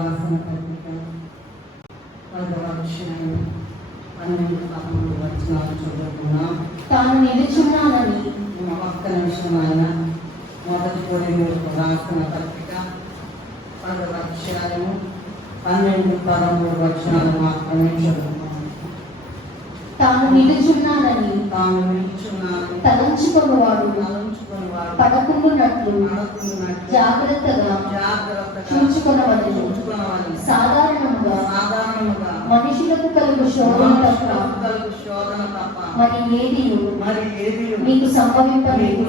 రాసిన పత్రిక 10వ అధ్యాయం 12 వచనాలు చదువుకున్నాం. తాను నిలుచున్నానని ఒక్క నిమిషం ఆయన మొదటి కొరింథీయులకు రాసిన పత్రిక 10వ అధ్యాయం 12-13 వచనాలు మాత్రమే చదువుకున్నాం. తాను నిలుచున్నానని తలంచుకున్నవాడు పడకుండునట్లు జాగ్రత్తగా చూచుకొనవలెను. సాధారణంగా మనుషులకు కలుగు శోధన తప్ప మరి ఏది మీకు సంభవింపలేదు.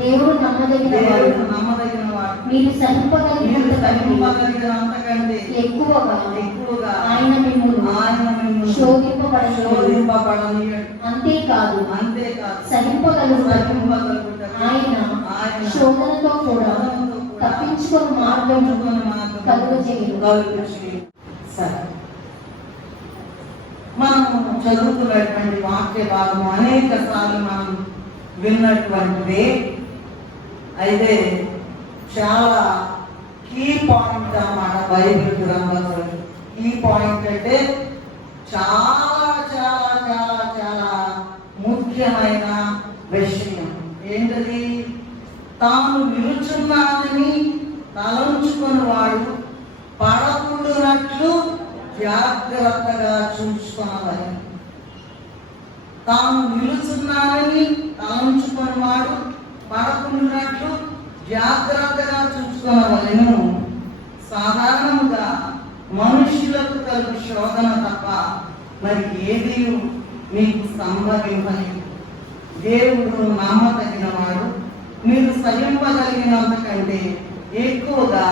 దేవుడు నమ్మదగిన వాడు. మీరు సహింపగలిగినంత కంటే ఎక్కువగా ఆయన మిమ్మల్ని శోధింపబడనీయడు. అంతేకాదు సహింపగలుగుటకు ఆయన శోధనతో కూడా తప్పించుకొని మార్గం కలుగజేయడు. సరే, మనం చదువుతున్నటువంటి వాక్య భాగం అనేక సార్లు మనం విన్నటువంటిదే. అయితే చాలా కీ పాయింట్ అన్నమాట బైబిల్ గ్రంథంలో. కీ పాయింట్ అంటే చాలా చాలా చాలా చాలా ముఖ్యమైన విషయం. ఏంటది? తాను నిలుచున్నానని తలంచుకుని వాడు పడకుండునట్లు జాగ్రత్తగా చూసుకోవాలి. తాను నిలుచున్నానని తలంచుకుని వాడు పడకుండునట్లు జాగ్రత్తగా చూసుకోవాలను. సాధారణంగా మనుషులకు కలుగు శోధన తప్ప మరి ఏది మీకు సంభవింపలేదు. దేవుడు నమ్మదగిన వాడు. మీరు సహింపగలిగినంత కంటే ఎక్కువగా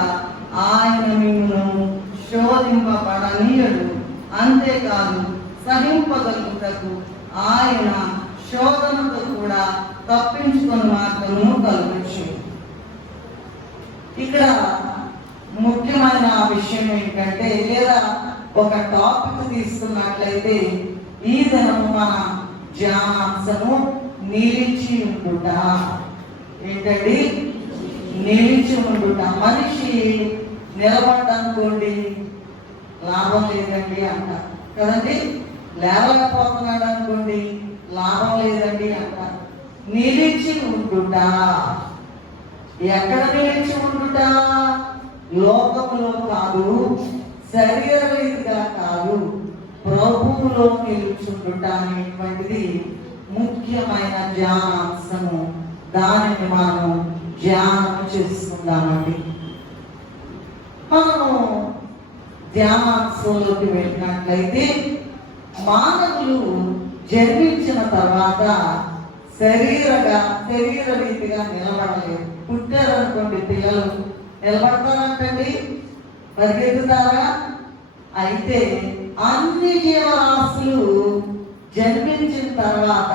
ఆయన మిమ్మల్ని శోధింపబడనీయడు. అంతేకాదు సహింపగలుగుటకు ఆయన శోధనతో కూడా తప్పించుకుని మార్గము కలుగచ్చు. ఇక్కడ ముఖ్యమైన విషయం ఏంటంటే, లేదా ఒక టాపిక్ తీసుకున్నట్లయితే ఈ దినము మన ధ్యానాంశము నిలిచి ఉండుట. ఏంటండి? నిలిచి ఉండుట. మనిషి నిలబడ్డనుకోండి లాభం లేదండి అంటారు కదండి. లేవలేకపోతున్నాడు అనుకోండి లాభం లేదండి అంటారు. నిలిచి ఉండుట. ఎక్కడ నిలిచి ఉండుట? లోకములో కాదు, శరీర రీతిగా కాదు, ప్రభువులో నిలుచుండుట అనేటువంటిది ముఖ్యమైన ధ్యానాంశము. దానిని మనం ధ్యానం చేసుకుందామండి. మనము ధ్యానాంశంలోకి వెళ్ళినట్లయితే మానవులు జన్మించిన తర్వాత శరీర రీతిగా నిలబడలేదు. పుట్టారనుకోండి పిల్లలు నిలబడతారంటండి, పరిగెత్తుతారా? అయితే అన్ని జీవరాశులు జన్మించిన తర్వాత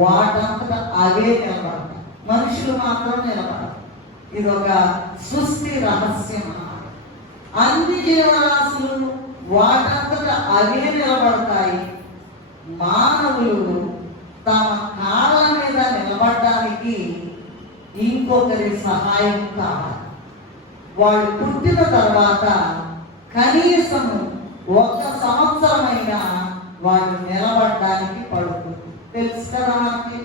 వాటంతటా అవే నిలబడతాయి. మనుషులు మాత్రం నిలబడతారు. ఇది ఒక సృష్టి రహస్యం అన్నమాట. అన్ని జీవరాశులు వాటంతటా అవే నిలబడతాయి. మానవులు తమ కాళ్ళ మీద నిలబడడానికి ఇంకొకరి సహాయం కావాలి. వాళ్ళు పుట్టిన తర్వాత కనీసం 1 సంవత్సరమైనా వాళ్ళు నిలబడడానికి పడుతుంది. తెలుసు కదా మనకి.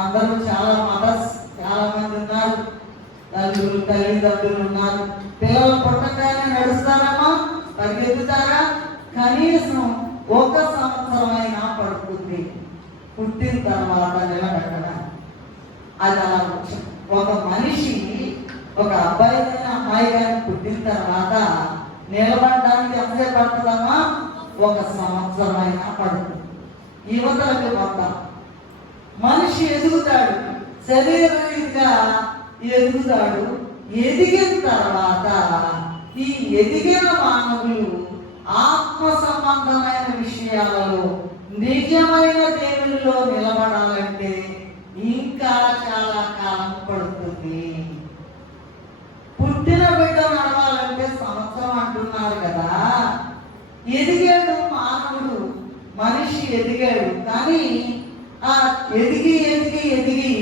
అందరూ చాలా మదర్స్ చాలా మంది ఉన్నారు, తల్లిదండ్రులు ఉన్నారు. పిల్లలు పుట్టగానే నడుస్తారమ్మా, పరిగెత్తుతారా? కనీసం 1 సంవత్సరమైనా పడుతుంది పుట్టిన తర్వాత నిలబెట్టడానికి. అది అలా ముఖ్యం. ఒక మనిషి, ఒక అబ్బాయి కానీ అమ్మాయి కానీ పుట్టిన తర్వాత నిలబడడానికి ఎంతసేపు పడుతుందమ్మా? 1 సంవత్సరమైనా పడుతుంది. యువతలకు మొత్తం మనిషి ఎదుగుతాడు, శరీర రీతిగా ఎదుగుతాడు. ఎదిగిన తర్వాత ఈ ఎదిగిన మానవులు ఆత్మ సంబంధమైన విషయాలలో నిజమైన దేవునిలో నిలబడాలంటే ఇంకా చాలా కాలం పడుతుంది. పుట్టిన బిడ్డ నడవాలంటే సంవత్సరం అంటున్నారు కదా. ఎదిగాడు మానవుడు, మనిషి ఎదిగాడు. కానీ ఆ ఎదిగి ఎదిగి ఎదిగి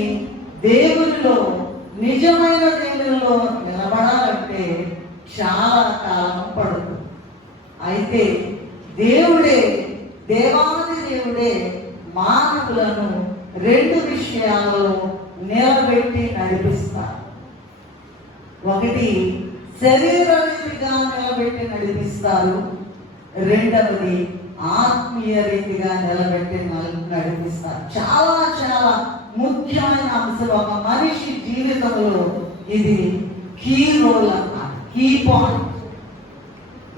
దేవునిలో, నిజమైన దేవునిలో నిలబడాలంటే చాలా కాలం పడుతుంది. అయితే దేవాది దేవుడే మానవులను రెండు విషయాలలో నిలబెట్టి నడిపిస్తారు. ఒకటి శరీర రీతిగా నిలబెట్టి నడిపిస్తారు, రెండవది ఆత్మీయ రీతిగా నిలబెట్టి నడిపిస్తారు. చాలా చాలా ముఖ్యమైన అంశం ఒక మనిషి జీవితంలో. ఇది కీ రోల్ అన్నమాట, కీ పాయింట్.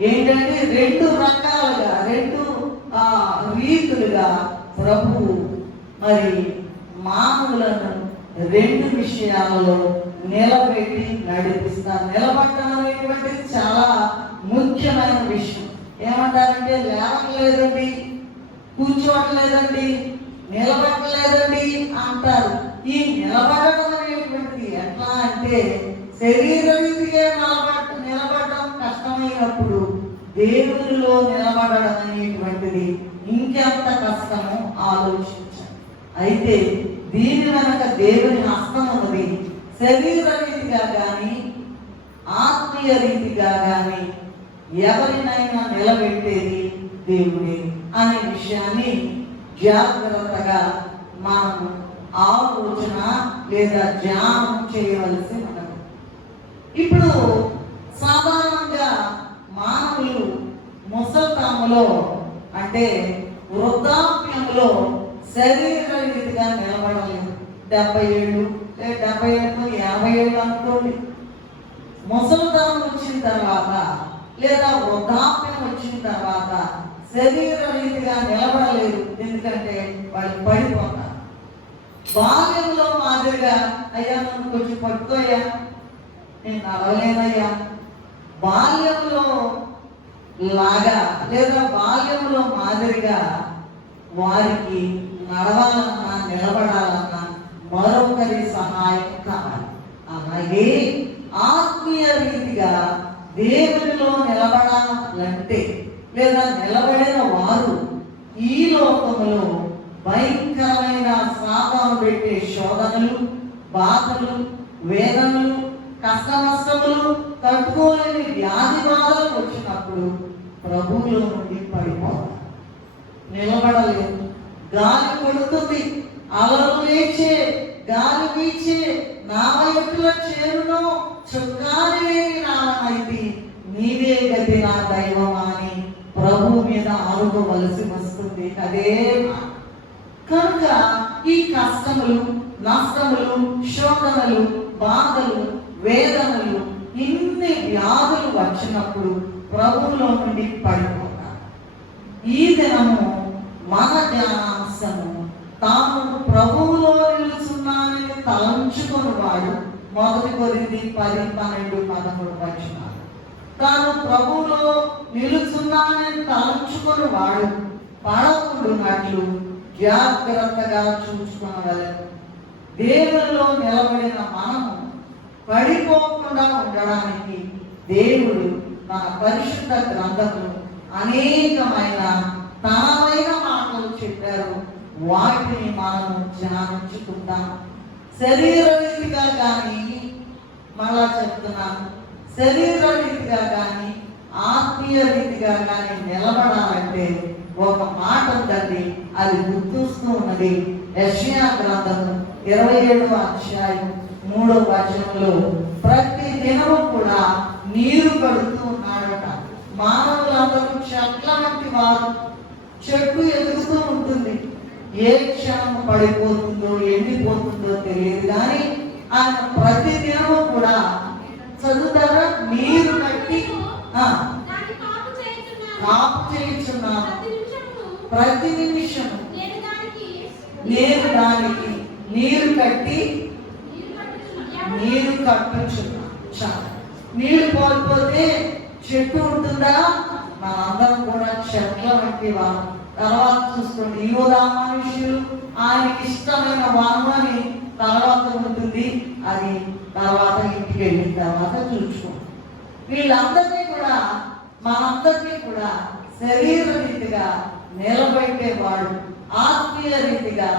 ఏంటంటే రెండు రకాలుగా, రెండు రీతులుగా ప్రభు మరి మానవులను రెండు విషయాలలో నిలబెట్టి నడిపిస్తారు. నిలబడటం అనేటువంటిది చాలా ముఖ్యమైన విషయం. ఏమంటారంటే లేవట్లేదండి, కూర్చోవట్లేదండి, నిలబడలేదండి అంటారు. ఈ నిలబడటం అనేటువంటిది ఎట్లా అంటే శరీర రీతిగా నిలబడటం కష్టమైనప్పుడు దేవునిలో నిలబడడం అనేటువంటిది ఇంకెంత కష్టమో ఆలోచించాలి. అయితే దీని వెనక దేవుని హస్తం ఉన్నది. శరీర రీతిగా కానీ ఆత్మీయ రీతిగా కానీ ఎవరినైనా నిలబెట్టేది దేవుడే అనే విషయాన్ని జాగ్రత్తగా మనం ఆలోచన లేదా ధ్యానం చేయవలసి ఉన్నది. ఇప్పుడు సాధారణంగా మానవులు ముసల్తాములో అంటే వృద్ధాప్యంలో శరీర రీతిగా నిలబడలేదు. 70 ఏళ్ళు 50 ఏళ్ళు అనుకోండి. ముసల్తాము వచ్చిన తర్వాత లేదా వృద్ధాప్యం వచ్చిన తర్వాత శరీర రీతిగా నిలబడలేదు. ఎందుకంటే వాళ్ళు పడిపోతారు. బాల్యంలో మాదిరిగా అయ్యా నన్ను కొంచెం పట్టుకోయ్యా, నేను నడవలేనయ్యా, బాల్యంలో లాగా లేదా బాల్యంలో మాదిరిగా వారికి నడవాలన్నా నిలబడాలన్నా మరొకరి సహాయం కావాలి. అలాగే ఆత్మీయ రీతిగా దేవునిలో నిలబడాలంటే లేదా నిలబడిన వారు ఈ లోకములో భయంకరమైన సాతాను పెట్టే శోధనలు, బాధలు, వేదనలు, కష్ట నష్టములు, తట్టుకోలేని వ్యాధి బాధలు వచ్చినప్పుడు ప్రభువులో నుండి పడిపోతారు, నిలబడలేదు. గాలి కొడుతుంది, అలలు లేచే, గాలి వీచే, నా వైపులో చేరును, చుక్కాని లేని నామైతి, నీవే గతి నా దైవం అని ప్రభు మీద ఆరుకోవలసి వస్తుంది. అదే కనుక ఈ కష్టములు, నష్టములు, శోధనలు, బాధలు, వేదనలు, ఇన్ని వ్యాధులు వచ్చినప్పుడు ప్రభువులో నుండి పడిపోతారు. ఈ దినము మన ధ్యానాంశము తాము ప్రభువులో నిలుచున్నానని తలంచుకుని వాడు. 1 కొరింథీ 10:12-13 వచనాలు. తాను ప్రభువులో నిలుచున్నానని తలంచుకుని వాడు పడకుండునట్లు జాగ్రత్తగా చూసుకొనగలరు. దేవునిలో నిలబడిన మనము పడిపోకుండా ఉండడానికి దేవుడు మన పరిశుద్ధ గ్రంథములు అనేకమైన తనమైన మాటలు చెప్పారు. వాటిని మనము ధ్యానించుకుందాం. శరీర రీతిగా కానీ, మళ్ళా చెప్తున్నాను, శరీర రీతిగా కానీ ఆత్మీయ రీతిగా కానీ నిలబడాలంటే ఒక మాట ఉందండి, అది గుర్తొస్తూ ఉన్నది. యెషయా గ్రంథము 27వ అధ్యాయం 3వ వచనంలో ప్రతి దినము కూడా నీరు కడుతూ ఉన్నాడట. మానవులందరూ చెట్ల వంటి వారు. చెట్టు ఎదుగుతూ ఉంటుంది, ఏ క్షణం పడిపోతుందో ఎండిపోతుందో తెలియదు. కానీ ఆయన ప్రతి దినము కూడా చదువుతారా, నీరు కట్టి కాపు చేయించున్నాను, ప్రతి నిమిషము నేను దానికి నీరు కట్టి నీరు కట్టుచున్నాను. చాలు. నీరు కోల్పోతే చెట్టు ఉంటుందా? మనందరం కూడా చెట్ల వంటి వారు. తర్వాత చూసుకోండి, యూదా మనుషులు ఆయనకి ఇష్టమైన వామని తర్వాత ఉంటుంది, అది తర్వాత ఇంటికి వెళ్ళిన తర్వాత చూసుకోండి. వీళ్ళందరినీ కూడా మనందరినీ కూడా శరీర రీతిగా నిలబెట్టేవాడు, ఆత్మీయ రీతిగా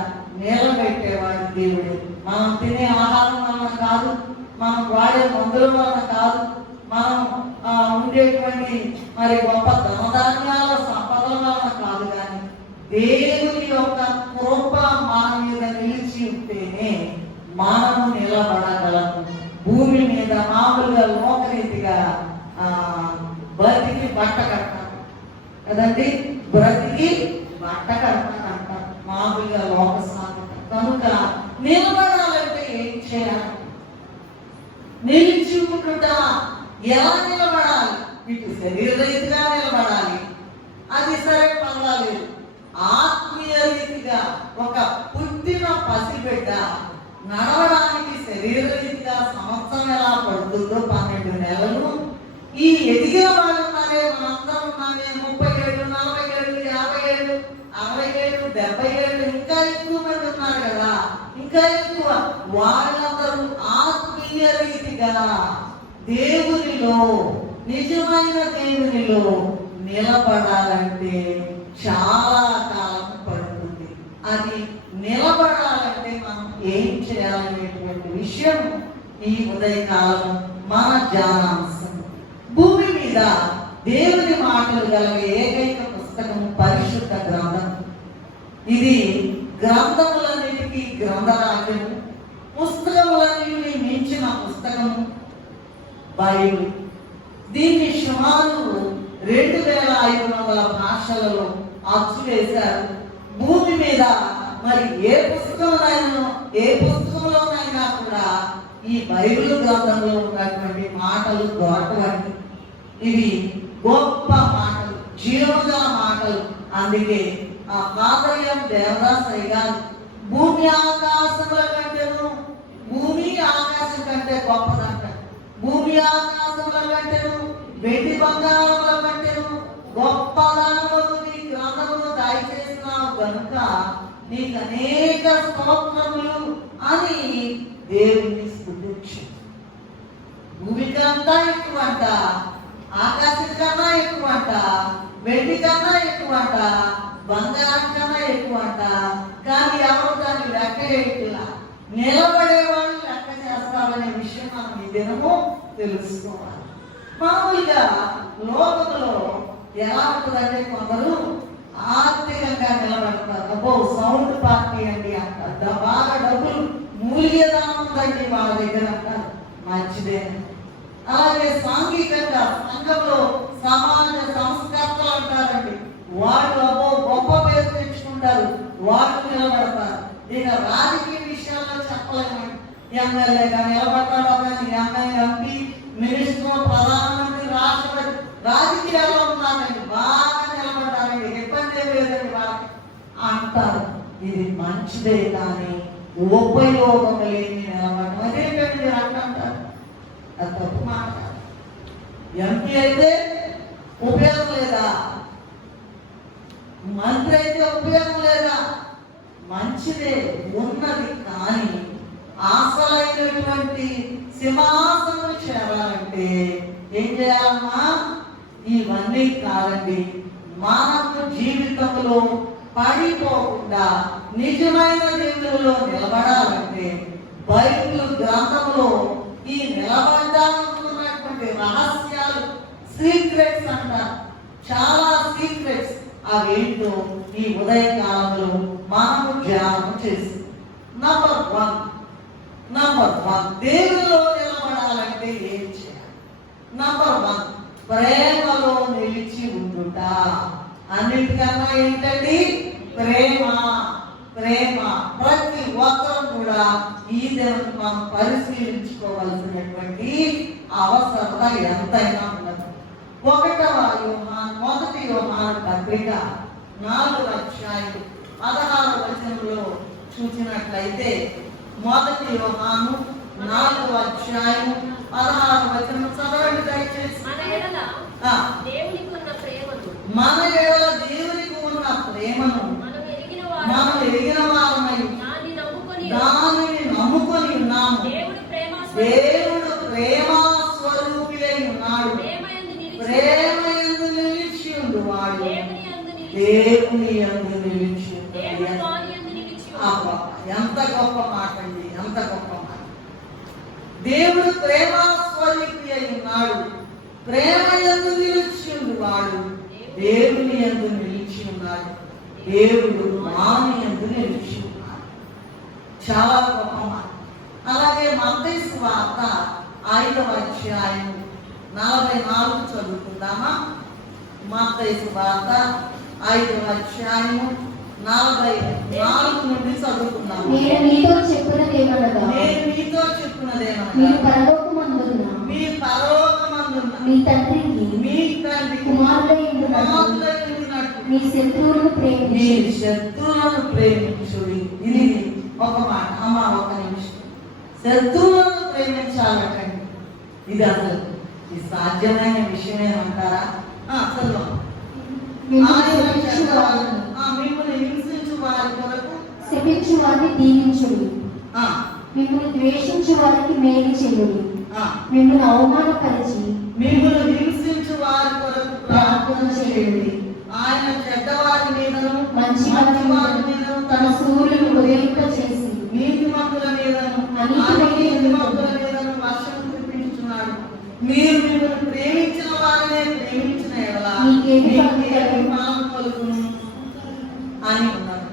నిలబెట్టేవాడు దేవుడు. మనం తినే ఆహారం వలన కాదు, మనం వాడే మందుల వలన కాదు, మనం ఉండేటువంటి మరి గొప్ప ధనధాన్యాల సంపదల వలన కాదు, కానీ దేవుని యొక్క కృప మన మీద నిలిచి ఉంటేనే మనము నిలబడగలము. భూమి మీద మామూలుగా లోకరీతిగా బ్రతికి బట్ట కట్టాలి కదండి, బ్రతికి బట్ట కట్టాలంటారు మామూలుగా లోక సాధన. కనుక నిలబడాలంటే ఏం చేయాలి? నిలిచి ఉండుట. ఎలా నిలబడాలి? ఇటు శరీర రీతిగా నిలబడాలి, అది సరే పర్వాలేదు. ఆత్మీయ రీతిగా ఒక పుట్టిన పసిబిడ్డ నడవడానికి శరీర రీతిగా సంవత్సరం ఎలా పడుతుందో 12 నెలలు, ఈ ఎదిగిన వాళ్ళు ఉన్నారే, మనందరం ఉన్నామే, 30 ఏళ్ళు, 40 ఏళ్ళు, 50 ఏళ్ళు, 60 ఏళ్ళు, 70 ఏళ్ళు, ఇంకా ఎక్కువ మంది ఉన్నారు కదా, ఇంకా ఎక్కువ. వాళ్ళందరూ ఆత్మీయ రీతిగా దేవునిలో, నిజమైన దేవునిలో నిలబడాలంటే చాలా కాలం పడుతుంది. అది నిలబడాలంటే మనం ఏం చేయాలనేటువంటి విషయం ఈ ఉదయకాలం మన ధ్యానాంశం. భూమి మీద దేవుని మాటలు గల ఏకైక పుస్తకము పరిశుద్ధ గ్రంథం. ఇది గ్రంథములన్నిటికీ గ్రంథరాజ్యము, పుస్తకములన్నిటిని మించిన పుస్తకము బైబిల్. దీన్ని సుమారు 2500 భాషలలో అచ్చు వేశారు. భూమి మీద మరి ఏ పుస్తకంలోనైనా కూడా ఈ బైబిల్ గ్రంథంలో ఉన్నటువంటి మాటలు దొరకవండి. ఇవి గొప్ప మాటలు, జీవన మాటలు. అందుకే ఆ పాదర్యం దేవదాసరి గారు భూమి ఆకాశముల కంటేను, భూమి ఆకాశం కంటే గొప్పదంట. భూమి ఆకాశముల కంటేను, వెండి బంగారముల కంటేను గొప్పదానము నీ గ్రంథమును దయచేసినావు కనుక నీకు అనేక స్తోత్రములు అని దేవుని స్తుతించు. భూమి కన్నా ఎక్కువంట, ఆకాశం కన్నా ఎక్కువంట, వెండి కన్నా ఎక్కువంట, బంగారం కన్నా ఎక్కువంట. కానీ ఎవరు దాన్ని లెక్క వేయట్లా. నిలబడేవాళ్ళు లెక్క చేస్తారనే విషయం మనం ఈ దినము తెలుసుకోవాలి. మామూలుగా లోకంలో ఎలా ఉంటుందంటే, కొందరు ఆర్థికంగా నిలబడతారు. అబ్బో సౌండ్ పార్టీ అండి అంటారు, బాగా డబ్బులు మూలిగేదానం ఉందండి వాళ్ళ దగ్గర అంటారు, మంచిదే. అలాగే సాంఘికంగా సంఘంలో సమాజ సంస్కర్తలు అంటారండి, వాళ్ళు అబ్బో గొప్ప పేరు తెచ్చుకుంటారు, వాళ్ళు నిలబడతారు. ఇక రాజకీయ విషయాల్లో చెప్పలేము, ఎమ్మెల్యేగా నిలబడతాడు, కానీ ఎంపీ, మినిస్టర్, ప్రధానమంత్రి, రాష్ట్రపతి రాజకీయాల్లో ఉన్నారండి, బాగా నిలబడ్డారండి, ఇబ్బంది లేదండి వాళ్ళకి అంటారు. ఇది మంచిదే, కానీ ఉపయోగం లేని నిలబడడం అదేంటండి మీరు అంటారు, అది తప్పు మాట. ఎంపీ అయితే ఉపయోగం లేదా? మంత్రి అయితే ఉపయోగం లేదా? మంచిదే, ఉన్నది. కానీ అసలైనటువంటి సింహాసనం చేరాలంటే ఏం చేయాలమ్మా? ఇవన్నీ కాదండి. మానవ జీవితంలో పడిపోకుండా నిజమైన దేవునిలో నిలబడాలంటే బైబిల్ గ్రంథంలో ఈ నిలబడాలనుకున్నటువంటి రహస్యాలు, సీక్రెట్స్ అంటారు, చాలా సీక్రెట్స్. అవేంటో ఈ ఉదయకాలంలో మనము ధ్యానం చేసి నంబర్ 1 దేవునిలో నిలబడాలంటే ఏం చేయాలి? నంబర్ 1 ప్రేమలో నిలిచి ఉండుట. అన్నిటికన్నా ఏంటండి? ప్రేమ. ప్రతి ఒక్కరు కూడా ఈ దినం మనం పరిశీలించుకోవాల్సినటువంటి అవసరత ఎంతైనా ఉన్నది. 1 యోహాను పత్రిక 4:16 చూసినట్లయితే, 1 యోహాను 4:16 చదవండి దయచేసి. మన ఎడల దేవునికి ఉన్న ప్రేమను మనం ఎరిగిన వారమై దానిని నమ్ముకొని ఉన్నాము. దేవుడు ప్రేమ స్వరూపి అయి ఉన్నాడు. ప్రేమ యందు నిలిచి ఉండువాడు దేవుని యందు నిలిచి. ఎంత గొప్ప మాట అండి, ఎంత గొప్ప మాట. దేవుడు ప్రేమ స్వరూపి అయి ఉన్నాడు. ప్రేమ యందు నిలిచి వాడు దేవుని యందు నిలిచి ఉన్నాడు, దేవుడు మాని యందు నిలిచి ఉన్నాడు. చాలా గొప్ప మాట. అలాగే మత్తయి సువార్త 5వ అధ్యాయం 44 చదువుకుందామా? మత్తయి సువార్త 5వ అధ్యాయం 44 నుండి చదువుకుందాము. నేను మీతో చెప్పున్నదేమనగా మీరు పరలోకమందున్న మీ తండ్రికి కుమారులై ఉండునట్లు మీ శత్రువులను ప్రేమించుడి. ఇది ఒక మాట. అమ్మ ఒక నిమిషం. శత్రువులను ప్రేమించాలటండి. ఇది అసలు ఇది సాధ్యమైన విషయమేమంటారా? చదువు. మిమ్మల్ని హింసించు వారి కొరకు శపించు వారిని దీవించుడి, మిమ్మల్ని ద్వేషించు వారికి మేలు చేయుడి, మిమ్మల్ని అవమానపరిచి మిమ్మల్ని హింసించు వారి కొరకు ప్రార్థన చేయుడి. ఆయన చెడ్డవారి మీదను మంచి వారి మీదను తన సూర్యుని ఉదయింప చేసి నీతిమంతుల మీదను నీతిమంతుల మీదను వర్షం కురిపించుచున్నాడు. మీరు మిమ్మల్ని ప్రేమించిన వారినే ప్రేమించిన ఎడల మీకేమి ఫలం కలుగును అని ఉన్నారు.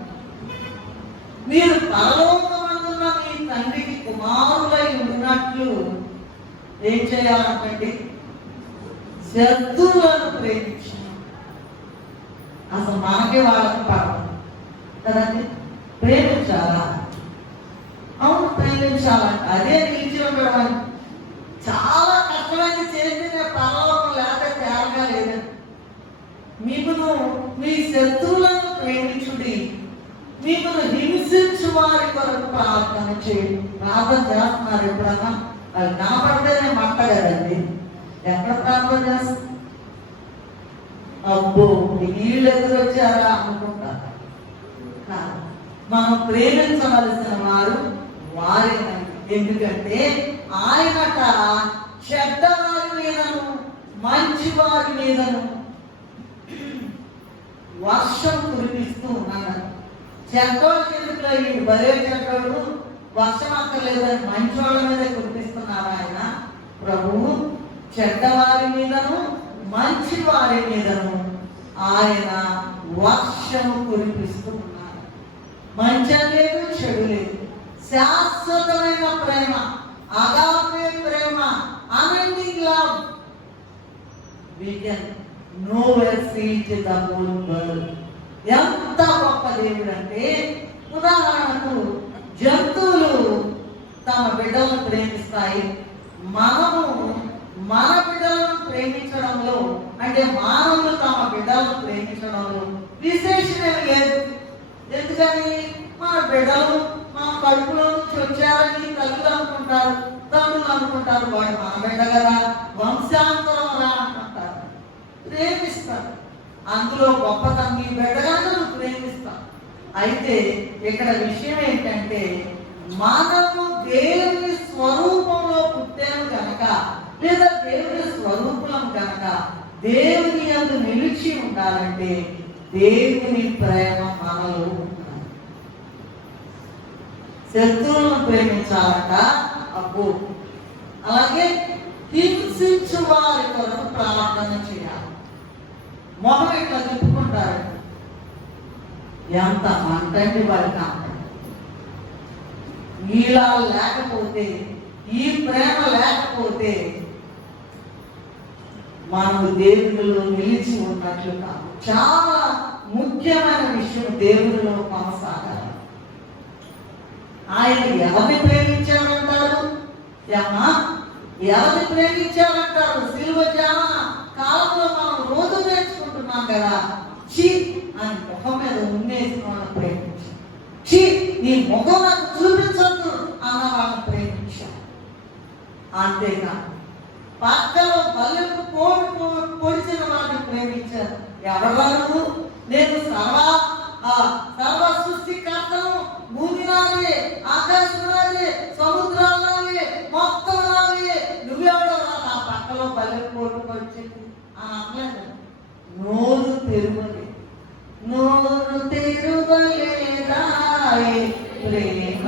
మీరు పరలోకమందున్న మీ తండ్రికి కుమారులై ఉన్నట్లు ఏం చేయాలంటే శత్రువులను ప్రేమించి, అసలు మనకే వాళ్ళకి పడదు కదండి. ప్రేమించాలా? అవును, ప్రేమించాలంట. అదే నిలిచి ఉండడం చాలా కష్టమైంది. చేసి నేను పరలోకం లేకపోతే తేరగా లేదండి. మిమ్మల్ని మీ శత్రువులను ప్రేమించుడి, మిమ్మల్ని హింసించు వారి కొరకు ప్రార్థన చేయండి. ప్రార్థన చేస్తున్నారు ఎప్పుడన్నా? అది కనపడితేనే మంట కదండి. ఎక్కడ ప్రార్థన చేస్తారు? అబ్బో వీళ్ళు ఎదురొచ్చారా అనుకుంటారు. మనం ప్రేమించవలసిన వారు వారేనండి. ఎందుకంటే ఆయనట చెడ్డవారి మీదను మంచి వారి మీదను వర్షం కురిపిస్తూ ఉన్నాడు. చెడ్డోళ్ళ చేతిలో ఈ బలే చెడ్డోడు వర్షం అక్కర్లేదని మంచోళ్ళ మీద కురిపిస్తున్నారు ఆయన ప్రభువు. చెడ్డవారి మీదను మంచి వారి మీదను ఆయన వర్షము కురిపిస్తూ ఉన్నారు. మంచి లేదు, చెడు లేదు. శాశ్వతమైన ప్రేమ, అగాపే ప్రేమ, unending love. We can nowhere see it in the whole world. ఎంత గొప్ప దేవుడు అంటే, ఉదాహరణకు జంతువులు తమ బిడ్డలను ప్రేమిస్తాయి. మనము మన బిడ్డలను ప్రేమించడంలో, అంటే మానవులు తమ బిడ్డలను ప్రేమించడంలో విశేషమేమి లేదు. ఎందుకని? మన బిడ్డలు మన కడుపులో నుంచి వచ్చారని తల్లులు అనుకుంటారు, తండ్రులు అనుకుంటారు. వాడు మన బిడ్డ కదా, వంశాంతరం రా అంటుంటారు, ప్రేమిస్తారు. అందులో గొప్పతనం నీ బిడ్డగానే నువ్వు ప్రేమిస్తావు. అయితే ఇక్కడ విషయం ఏంటంటే, మనము దేవుని స్వరూపంలో పుట్టాము కనుక, లేదా దేవుని స్వరూపం కనుక దేవుని యందు నిలిచి ఉండాలంటే దేవుని ప్రేమ మనలో ఉండాలి. శత్రువులను ప్రేమించాలంట. అబ్బో. అలాగే హింసించు వారి కొరకు ప్రార్థన చేయాలి. మొహం ఇట్లా తిప్పుకుంటారు. ఎంత మంటండి వారి కాంత. ఇలా లేకపోతే, ఈ ప్రేమ లేకపోతే మనము దేవునిలో నిలిచి ఉన్నట్లు కాదు. చాలా ముఖ్యమైన విషయం దేవునిలో కొనసాగాలి. ఆయన ఎవరిని ప్రేమించాలంటారు? ఎవరిని ప్రేమించాలంటారు? సిలువ కాలంలో మనం రోజు నేర్చుకుంటున్నాం కదా. చి అని ముఖం మీద ఉండేసిన వాళ్ళని ప్రేమించాం. చి నీ ముఖం నాకు చూపించద్దు అన్న వాళ్ళని ప్రేమించాం. అంతేకాదు, పక్కలో బల్లెకు పొడిచిన వాడిని ప్రేమించారు. ఎవరు? నేను సర్వ సృష్టికర్తను, భూమి నాదే, ఆకాశం నాదే, సముద్రాలు నావే, మొత్తం నావే, నువ్వెవడో నా పక్కలో బల్లెకు పొడిచింది అని అనలేదు. నోరు తెరువలే, నోరు తెరువలేదాయే ప్రేమ,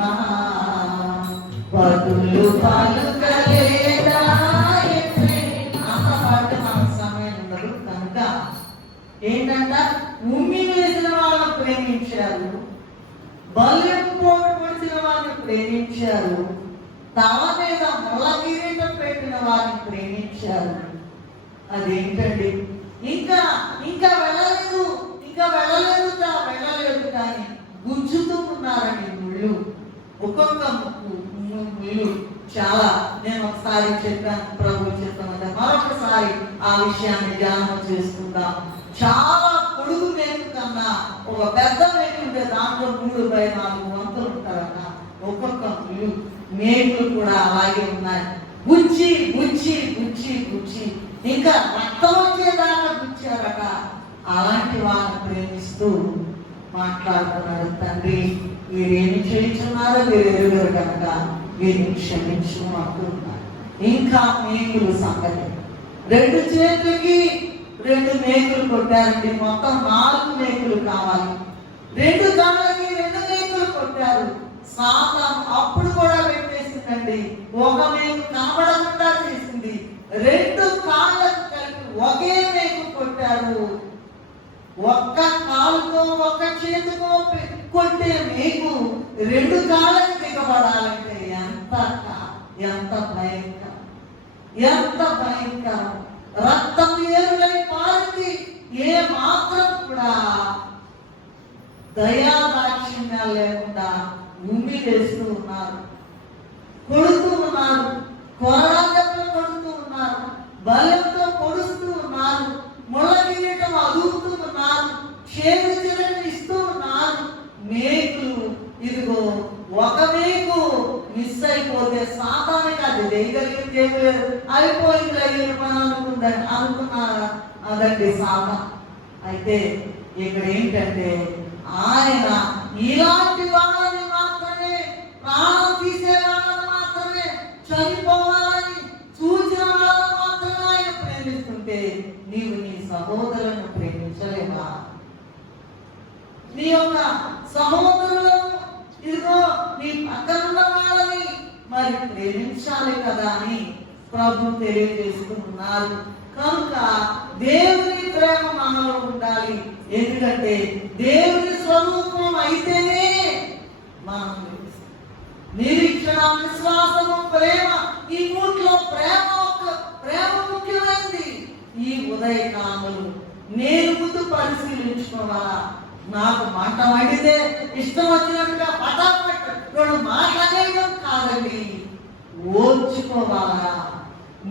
బదులు పలుకలేదాయే ప్రేమ. ప్రేమించారు, తల మీద ముళ్ళ కిరీటం పెట్టిన వారిని ప్రేమించారు. అదేంటండి? ఇంకా ఇంకా వెళ్ళలేదు, ఇంకా వెళ్ళలేదు కానీ గుంజుతూ ఉన్నారండి ముళ్ళు. ఒక్కొక్క ముళ్ళు చాలా. నేను ఒకసారి చెప్పాను, ప్రభు చెప్పాను, మరొకసారి ఆ విషయాన్ని ధ్యానం చేసుకుందాం. చాలా పొడుగు మేకు కన్నా ఒక పెద్ద మేకు ఉంటే దాంట్లో 3/4 వంతులు ఉంటారట. ఒక్కొక్క మేకులు కూడా అలాగే ఉన్నాయి. గుచ్చి గుచ్చి గుచ్చి గుచ్చి ఇంకా రక్తం వచ్చేదాకా గుచ్చారట. అలాంటి వాళ్ళని ప్రేమిస్తూ మాట్లాడుతున్నాడు, తండ్రి వీరేమి చేయించున్నారో మీరు ఎరుగరు కనుక వీరిని క్షమించు అంటున్నారు. ఇంకా మేకులు సంగతి, 2 చేతులకి 2 మేకులు కొట్టారండి. మొత్తం 4 మేకులు కావాలి. 2 కాళ్ళకి 2 మేకులు కొట్టారు. సాతాను అప్పుడు కూడా పెట్టేసిందండి. ఒక మేకు కనబడకుండా చేసింది. 2 కాళ్ళకు కలిపి ఒకే మేకు కొట్టారు. ఒక్క కాలుతో ఒక చేతితో కొట్టే మేకు 2 కాళ్ళకి దిగబడాలంటే ఎంత భయంకరం, ఎంత భయంకరం. రక్తం ఏరులై పారింది. ఏ మాత్రం కూడా దయాదాక్షిణ్యాలు లేకుండా ఉమ్మి వేస్తూ ఉన్నారు, కొడుతూ ఉన్నారు, కొరడాలతో కొడుతూ ఉన్నారు, బలంతో పొడుస్తూ ఉన్నారు, ముళ్ళ కిరీటం అదుపుతూ ఉన్నారు, చేదు చిరని ఇస్తూ ఉన్నారు. మేకులు ఇదిగో ఒక మేకు మిస్ అయిపోతే సాతానికి అది చేయగలిగింది అయిపోయింది అయ్యే పని అనుకున్నారా? అదండి సాతాన్. అయితే ఇక్కడ ఏంటంటే ఆయన ఇలాంటి వాళ్ళని మాత్రమే, ప్రాణం తీసే వాళ్ళని మాత్రమే, చనిపోవాలని చూసిన వాళ్ళని మాత్రమే ఆయన ప్రేమిస్తుంటే నీవు నీ సహోదరులను ప్రేమించలేవా? నీ యొక్క సహోదరులను ఇదిగో నీ పక్కనున్న వాళ్ళని మరి ప్రేమించాలి కదా అని ప్రభు తెలియజేస్తూ ఉన్నారు. కనుక దేవుని ప్రేమ మనలో ఉండాలి. ఎందుకంటే దేవుని స్వరూపం అయితేనే మనం నిరీక్షణ, విశ్వాసము, ప్రేమ, ఈ మూట్లో ప్రేమ ముఖ్యమైనది. ఈ ఉదయకాలములు నేను ముందు పరిశీలించుకోవాలా? నాకు మాట అడిగితే ఇష్టం వచ్చినట్టుగా పటాపట్ 2 మాట్లాడేయడం కాదండి, ఓర్చుకోవాలా?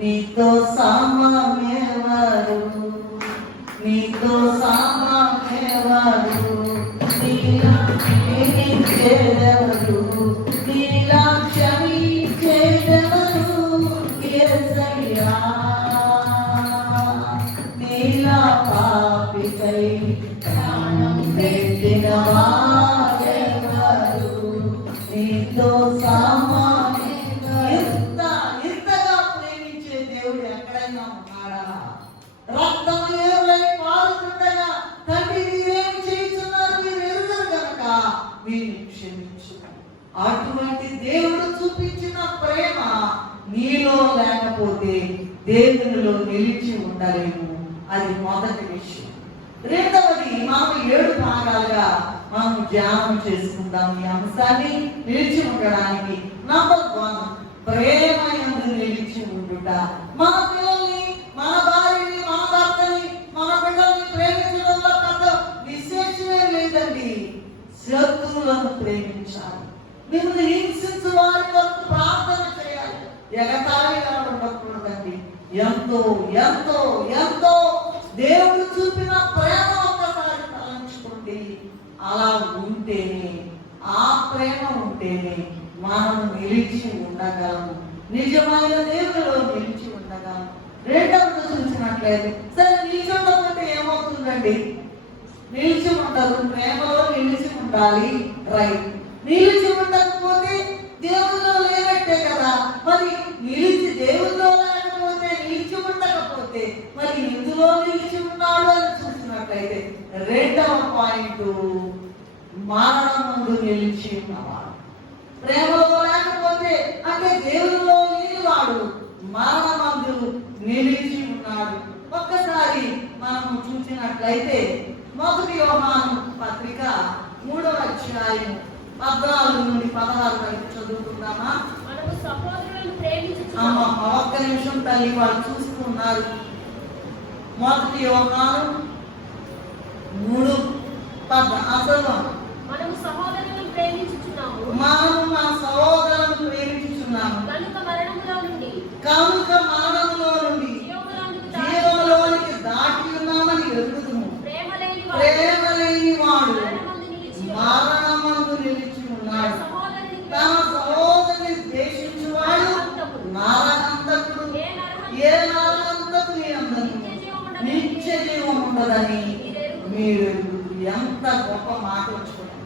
నీతో సామాన్యవారు, నీతో సామాన్యవారు, నీలా క్షమించేదెవరు, నీలా క్షమించేదెవరు యేసయ్యా, నీలా పాపికై ప్రాణం పెట్టిన వారెవరు, నీతో ఇంతగా ప్రేమించే దేవుడు ఎక్కడైనా ఉన్నాడా? రక్తం ఏరులై పారుతుండగా తండ్రి మీరేమి చేస్తున్నారు మీరు ఎరుగరు కనుక వీరిని క్షమించు. అటువంటి దేవుడు చూపించిన ప్రేమ నీలో లేకపోతే దేవునిలో నిలిచి ఉండలేము. అది మొదటి విషయం. రెండవది, మనం 7 భాగాలుగా మనం ధ్యానం చేసుకుందాం ఈ అంశాన్ని నిలిచి ఉండడానికి. నంబర్ 1, ప్రేమ యందు నిలిచి ఉండుట. మన పిల్లల్ని, మన భార్యని, మన భర్తని, మన బిడ్డల్ని ప్రేమించడంలో పెద్ద విశేషమే లేదండి. శత్రువులను ప్రేమించాలి. మిమ్మల్ని హింసించు వారి కొరకు ప్రార్థన చేయాలి. ఎగతాళిగా ఉండకూడదండి. ఎంతో ఎంతో ఎంతో దేవుడు చూపిన ప్రేమ ఒక్కసారి తలంచుకోండి. అలా ఉంటేనే, ఆ ప్రేమ ఉంటేనే మనం నిలిచి ఉండగలము, నిజమైన దేవుడిలో నిలిచి ఉండగలము. రెండవది చూసినట్లయితే, సరే నిలిచి ఉండకపోతే ఏమవుతుందండి? నిలిచి ఉండదు, ప్రేమలో నిలిచి ఉండాలి, రైట్. నిలిచి ఉండకపోతే దేవుడిలో లేనట్టే కదా. మరి నిలిచి దేవుడిలో లేకపోతే, నిలిచి ఉండకపోతే మరి ఇందులో నిలిచి ఉన్నాడు అని చూసినట్లయితే రెండవ పాయింట్, మరణముందు నిలిచి ఉన్నవాడు. ప్రేమలో లేకపోతే అంటే దేవుడిలో లేనివాడు మరణమందు నిలిచి ఉన్నాడు. ఒక్కసారి మనము చూసినట్లయితే 1 యోహాను పత్రిక 3వ అధ్యాయం 14 నుండి 16 వరకు చదువుకుందామా? మనము సహోదరులను ప్రేమించుచున్నాము. అమ్మ ఒక్క నిమిషం తల్లి, వాళ్ళు చూస్తున్నారు. 1 యోహాను 3:10 అసలు మనము సహోదరులను ప్రేమించుచున్నాము. మనము మా సహోదరులను ప్రేమించుచున్నాము కనుక మరణములో నుండి జీవములోనికి దాటి ఉన్నామని ఎరుగుదుము. ప్రేమ లేని ప్రేమ లేని వాడు మరణమందు నిలిచి మరణమందు నిలిచి ఉన్నాడు. సహోదరునికి తన సహోదరుని ద్వేషించువాడు నరహంతకుడు. ఏ నరహంతకుని అందను నిత్య జీవం ఉండదని మీరు ఎంత గొప్ప మాట వచ్చుకున్నారు.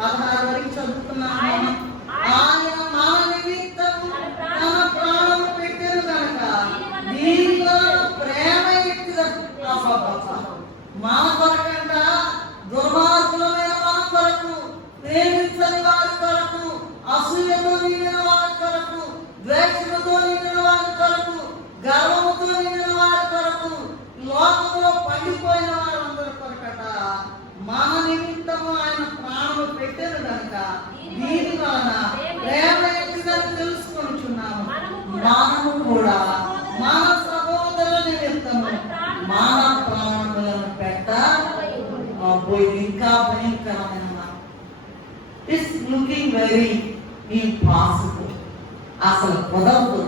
16 వరకు చదువుతున్నాను. ఆయన మన నిమిత్తము తన ప్రాణం పెట్టెను కనుక దీనిలో ప్రేమ మన కొరకంట, దుర్మార్గులమైన మన కొరకు, ప్రేమించని వారి కొరకు, అసూయతో నిండిన వారి కొరకు, ద్వేషముతో నిండిన వారి కొరకు, గర్వముతో నిండిన వారి కొరకు, లోకంలో పండిపోయిన వారందరి కొరకట మన నిమిత్తము ఆయన ప్రాణము పెట్టెను కనుక దీని వలన ప్రేమ ఎట్టిదని తెలుసుకొనుచున్నాము. మనము కూడా మన సహోదరుల నిమిత్తము మన ప్రాణములను పెట్ట ఇంకా భయంకరమైన మాట. It's looking very impossible. అసలు కుదరదు.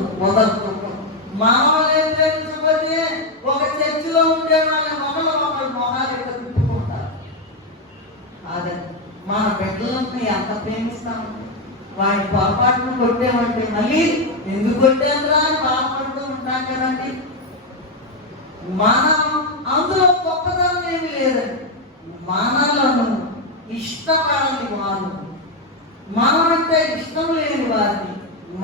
మనం ఏం తెలుసుకోతే ఒక చర్చిలో ఉండే వాళ్ళ మొహాలు ఎక్కడ తిప్పుకుంటారు. అదే మన బిడ్డలను ఎంత ప్రేమిస్తాము. వాడి పొరపాటును కొట్టేమంటే మళ్ళీ ఎందుకు కొట్టేంద్రా అని బాధపడుతూ ఉంటాం కదండి. మనం అందులో గొప్పతనం ఏమి లేదండి. మనలను ఇష్టపడని వారు, మనమంటే ఇష్టం లేని వారిని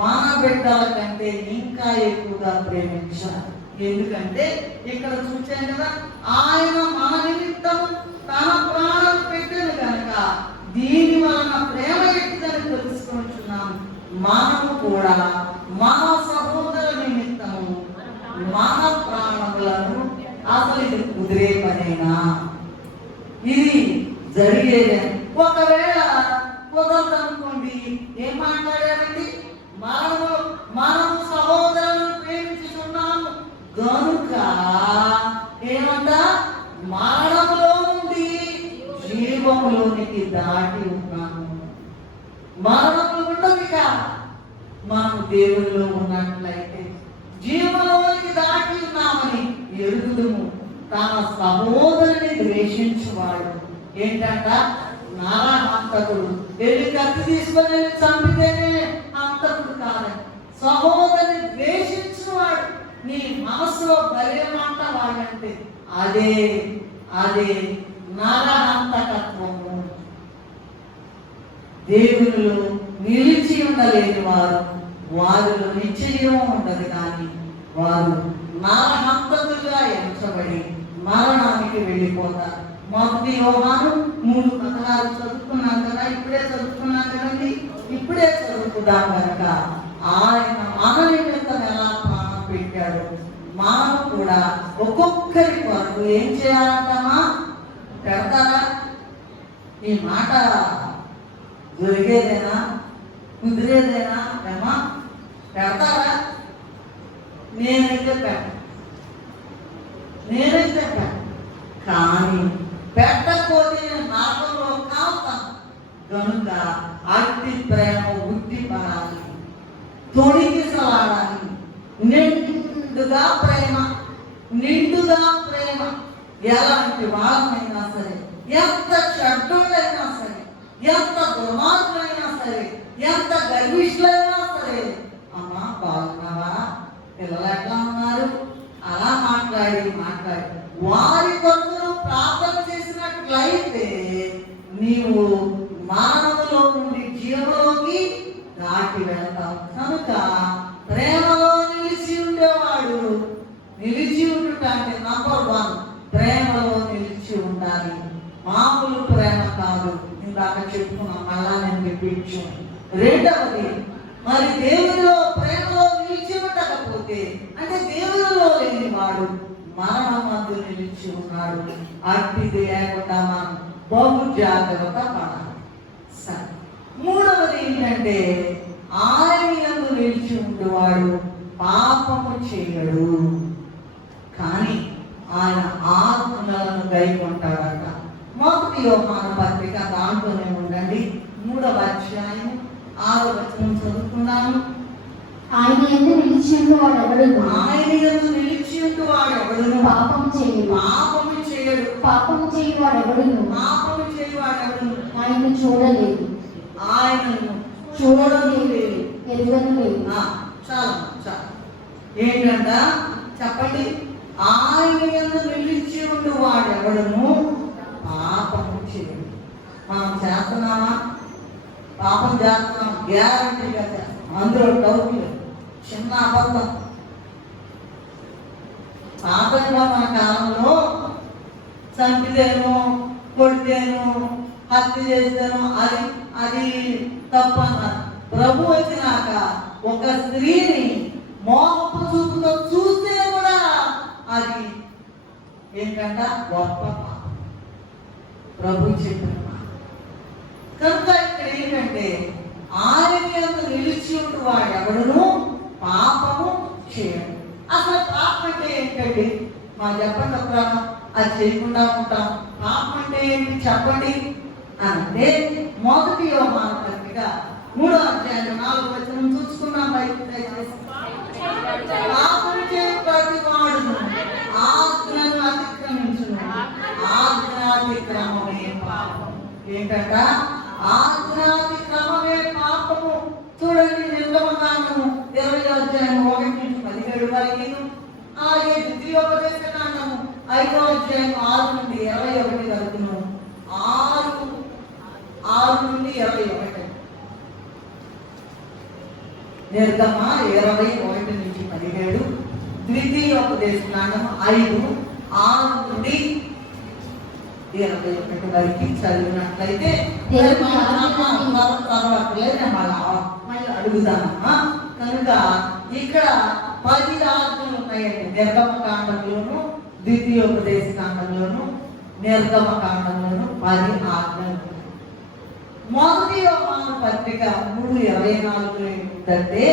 మన బిడ్డల కంటే ఇంకా ఎక్కువగా ప్రేమించాలి. ఎందుకంటే ఇక్కడ చూసాం కదా, ఆయన మన నిమిత్తం తన ప్రాణం పెట్టెను కనుక దీని వలన ప్రేమ ఎట్టిదని తెలుసుకుంటున్నాం. మనము కూడా మన సహోదరు నిమిత్తము మన ప్రాణములను, అసలు ఇది కుదిరే పనేనా? ఇది జరిగేదే. ఒకవేళ కుదరదనుకోండి, ఏం మాట్లాడారండి? మనము సహోదరులను ప్రేమించుకున్నాము గనుక ఏమంట, మరణములో నుండి జీవములోనికి దాటి ఉన్నాము. మరణము ఉండదు. మనం దేవునిలో ఉన్నట్లయితే జీవములోనికి దాటి ఉన్నామని ఎరుగుదుము. తన సహోదరుని ద్వేషించువాడు ఏంటంట, నరహంతకుడు. వెళ్ళి కత్తి తీసుకొని వెళ్ళి చంపితేనే హంతకుడు కాదని, సహోదరుని ద్వేషించువాడు. నీ మనసులో భయమంట వాడంటే అదే నరహంతకత్వము. దేవునిలో నిలిచి ఉండలేని వారిలో నిశ్చయం ఉండదు. కానీ వారు నరహంతకులుగా ఎంచబడి మరణానికి వెళ్ళిపోతారు. 1 యోహాను 3:16 చదువుకున్నాం కదా, ఇప్పుడే చదువుకుందాం కనుక ఆయన మన నిమిత్తం ఎలా ప్రాణం పెట్టాడు, మనం కూడా ఒక్కొక్కరి కొరకు ఏం చేయాలంటామా? పెడతారా? ఈ మాట దొరికేదేనా? కుదిరేదేనా? ఏమా పెడతారా? నేనైతే పెట్ట కానీ పెట్టకపోతే నాకంలో కావుతాను కనుక అట్టి ప్రేమ ఉట్టి పడాలి, తొణికిసలాడాలి. నిండుగా ప్రేమ ఎలాంటి వారమైనా సరే, ఎంత చెడ్డోళ్ళైనా సరే, ఎంత దుర్మార్గులైనా సరే, ఎంత గర్విష్ఠులైనా సరే, అమ్మా బాగున్నావా, పిల్లలు ఎట్లా ఉన్నారు, అలా మాట్లాడి వారి కొరకు ప్రార్థన చేసినట్లయితే నీవు మానవులో నుండి జీవంలోకి దాటి వెళ్తావు. కనుక ప్రేమలో నిలిచి ఉండేవాడు, నిలిచి ఉండుట అంటే నంబర్ 1 ప్రేమలో నిలిచి ఉండాలి. మామూలు ప్రేమ కాదు. ఇందాక చెప్పుకున్నాం, మళ్ళా నేను చెప్పించు. రెండవది, మరి దేవునిలో ప్రేమలో నిలిచి ఉండకపోతే అంటే దేవునిలో లేని వాడు మరణం మందు నిలిచి ఉన్నాడు. అట్టిది లేకుండా మనం బహు జాగ్రత్త పడాలి. సరే, మూడవది ఏంటంటే ఆయన యందు నిలిచి ఉండేవాడు పాపము చేయడు, కానీ ఆయన ఆజ్ఞలను గైకొంటాడట. మొదటి యోహాను పత్రిక దాంట్లోనే ఉండండి, 3వ అధ్యాయం 6వ వచనం చదువుకున్నాను. ఆయన యందు నిలిచియుండువాడు ఎవడును ఆయన యందు నిలిచియుండువాడు ఎవడును పాపము చేయడు. పాపము చేయడు. పాపము చేయువాడు ఎవడును పాపము చేయువాడు ఎవడును ఆయనను చూడలేదు, ఆయనను చూడను లేదు. ఎరుగను లేదు. చాలా చాలా ఏంటంట చెప్పండి. ఆయన యందు నిలిచి ఉండు వాడెవడును పాపము చేయడు. మనం చేస్తున్నామా? పాపం చేస్తున్నాం, గ్యారంటీగా చేస్తాం, అందులో డౌట్ లేదు. చిన్న అబద్ధం. పాపంలో మన కాలంలో చంపితేను, కొడితేను, హత్య చేస్తేను అది అది తప్పు అన్నారు. ప్రభు వచ్చినాక ఒక స్త్రీని మోహపు చూపుతో చూస్తే కూడా అది ఏంటంట గొప్ప పాపం. ప్రభు చెప్పిన మాట. కనుక ఇక్కడ ఏంటంటే ఆయన యందు నిలిచి ఉండి వాడు ఎవడును పాపము చేయడు. అసలు పాపం అంటే ఏంటండి? మా చెప్పండి అప్పుడు అది చేయకుండా ఉంటాం. పాపం అంటే ఏంటి చెప్పండి అంటే మొదటి యోహాను పత్రిక 3వ అధ్యాయం 4వ వచనం చూసుకున్నాం. దయచేసి పాపం చేయ ప్రతి వాడును ఆజ్ఞను అతిక్రమించును, ఆజ్ఞాతిక్రమమే పాపం. ఏంటంట? ఆజ్ఞాతిక్రమమే పాపము. చూడండి, నిర్గమకాండము 20వ అధ్యాయం 1 నుంచి 17 వరకు, అలాగే ద్వితీయోపదేశ కాండము 5వ అధ్యాయం 6 నుండి 21 వరకును, 6 నుండి 21. నిర్గమ 21 నుంచి 17, ద్వితీయోపదేశ కాండము 5 6 నుండి 21 వరకు చదివినట్లయితే మళ్ళీ అడుగుదామా. కనుక ఇక్కడ 10 ఆజ్ఞలు ఉన్నాయండి. నిర్గమ కాండంలోను, ద్వితీయోపదేశ కాండంలోను, నిర్గమ కాండంలోను 10 ఆజ్ఞలు. మొదటి యోహాను పత్రిక 3:24 ఏంటంటే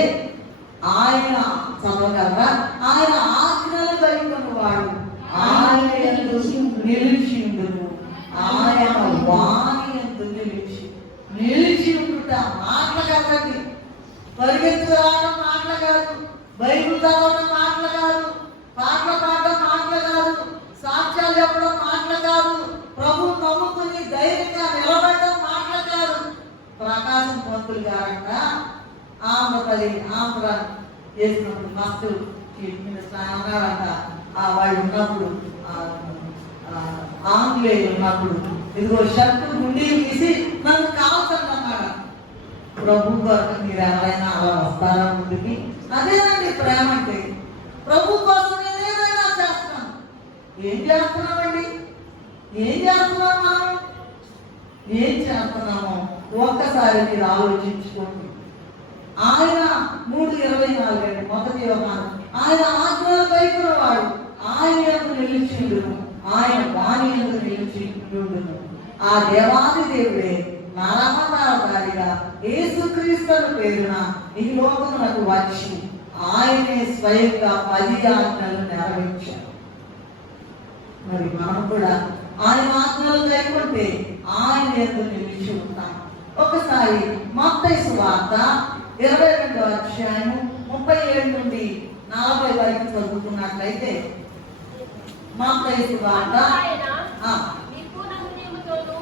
ఆయన చదవగలరా? ఆయన ఆజ్ఞలు గైకొనువాడు ఆయన యందు నిలిచి ఉండును, ఆయన వాని యందు నిలిచి ఉండుట. మాటలు కాదండి, పరిగెత్తు రావడం మాటలు కాదు, బైబిల్ చదవడం మాటలు కాదు, పాటలు పాడడం మాటలు కాదు, సాక్ష్యాలు చెప్పడం మాటలు కాదు, ప్రభు నమ్ముకుని ధైర్యంగా నిలబడడం మాటలు కాదు. ప్రకాశం పంతులు గారంట ఆంధ్ర చేసినప్పుడు మస్తు చీఫ్ మినిస్టర్ అన్నారంట. వాళ్ళు ఉన్నప్పుడు ఆంగ్లేయులు ఉన్నప్పుడు ఇదిగో షర్టు గుండీ తీసి నన్ను కాల్చండి. ప్రభు కొరకు మీరు ఎవరైనా అలా వస్తారా ముందుకి? అదేనండి ప్రేమ అంటే. ప్రభు కోసం నేను ఏదైనా చేస్తాను. ఏం చేస్తున్నామండి? ఏం చేస్తున్నాం మనం? ఏం చేస్తున్నామో ఒక్కసారి మీరు ఆలోచించుకోండి. ఆయన 3:24 మొదటి యోహాను, ఆయన ఆజ్ఞలు గైకొనువాడు ఆయన యందు నిలిచి ఉండును, ఆయన వాని యందు నిలిచి ఉండును. ఆ దేవాది దేవుడే నరమతావతారిగా యేసుక్రీస్తు పేరున ఈ లోకమునకు వచ్చి ఆయనే స్వయంగా 10 ఆజ్ఞలు నెరవేర్చారు. మరి మనం కూడా ఆయన ఆజ్ఞలు గైకొంటే ఆయన యందు నిలిచి ఉంటాం. ఒకసారి మత్తయి సువార్త 22వ అధ్యాయం 37 నుండి 40 వరకు చదువుకున్నట్లయితే, మత్తయి సువార్త నీ పూర్ణ హృదయముతోను,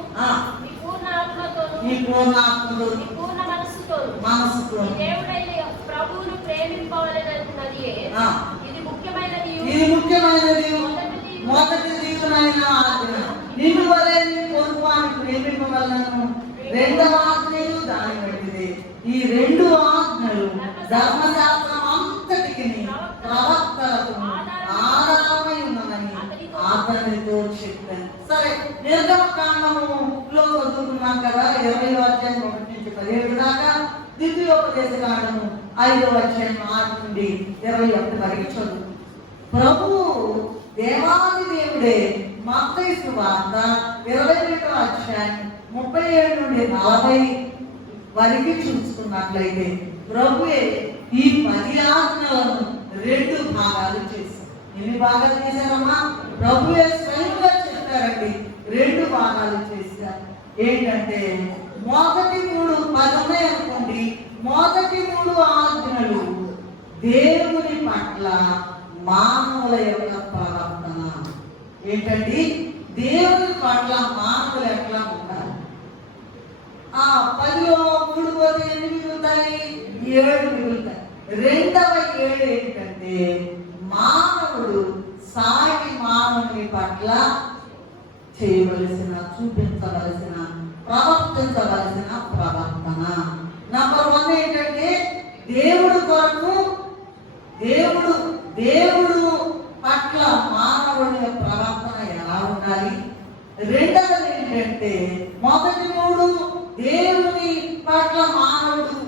నీ పూర్ణ ఆత్మతోను, నీ పూర్ణ ఆత్మతోను, నీ పూర్ణ మనస్సుతోను మనస్సుతోను నీ దేవుడైన ప్రభువును ప్రేమింపవలెనన్నదియే ఇది ముఖ్యమైనది. మొదటి దీవునైన ఆజ్ఞ. నిన్ను వలె నీ పొరుగువాని ప్రేమింపవలెను. రెండవ ఆజ్ఞయు దాని వంటిదే. ఈ 2 ఆజ్ఞలు ధర్మశాస్త్రం అంతటికి ప్రవక్తలకు ఆధారమై ఉన్నదని అతనితో చెప్పాను. సరే, నిర్గమ కాండములో చదువుకున్నాం కదా, 20వ అధ్యాయం 1 నుంచి 17 దాకా, ద్వితీయోపదేశ కాండము 5వ అధ్యాయం 6 నుండి 21 వరకు చదువు. ప్రభు దేవాది దేవుడే మత్తయి సువార్త 22వ అధ్యాయం 37 నుండి 40 వరకు చూసుకున్నట్లయితే ప్రభువే ఈ 10 ఆజ్ఞలను 2 భాగాలు చేశారు. ఎన్ని భాగాలు చేశారమ్మా? ప్రభువే స్వయంగా చెప్పారండి, 2 భాగాలు చేశారు. ఏంటంటే మొదటి 3 10 అనుకోండి. మొదటి 3 ఆజ్ఞలు దేవుని పట్ల మానవుల యొక్క ప్రవర్తన. ఏంటండి? దేవుని పట్ల మానవులు ఎట్లా ఉండాలి. 10లో 3 పోతే ఎన్ని మిగులుతాయి? 7 మిగులుతాయి. రెండవ 7 ఏంటంటే మానవుడు సాటి మానవుని పట్ల చేయవలసిన, చూపించవలసిన, ప్రవర్తించవలసిన ప్రవర్తన. నంబర్ 1 ఏంటంటే దేవుడు కొరకు దేవుడు పట్ల మానవుడి ప్రవర్తన ఎలా ఉండాలి. రెండవది ఏంటంటే మొదటి 3 దేవుని పట్ల మానవుడు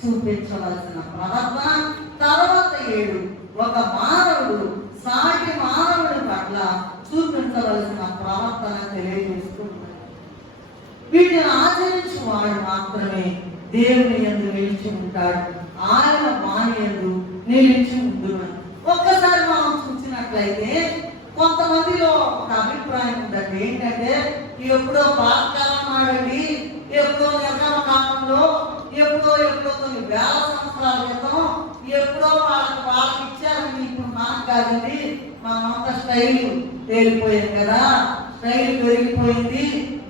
చూపించవలసిన ప్రవర్తన. తర్వాత 7 ఒక మానవుడు సాటి మానవుడి పట్ల చూపించవలసిన ప్రవర్తన తెలియజేస్తున్నారు. వీటిని ఆచరించు వాడు మాత్రమే దేవుని యందు నిలిచి ఉంటాడు, ఆయన వాని యందు నిలిచి ఉండును. ఒక్కసారి మనం చూసినట్లయితే కొంతమందిలో ఒక అభిప్రాయం ఉందండి. ఏంటంటే ఎప్పుడో పాతకాలం నాడండి, ఎప్పుడో నిర్గమకాలంలో, ఎప్పుడో కొన్ని వేల సంవత్సరాల క్రితం ఎప్పుడో వాళ్ళకి ఇచ్చారండి. ఇప్పుడు మనకు కాదండి, మనమంతా స్టైల్ తేలిపోయింది కదా, స్టైల్ పెరిగిపోయింది,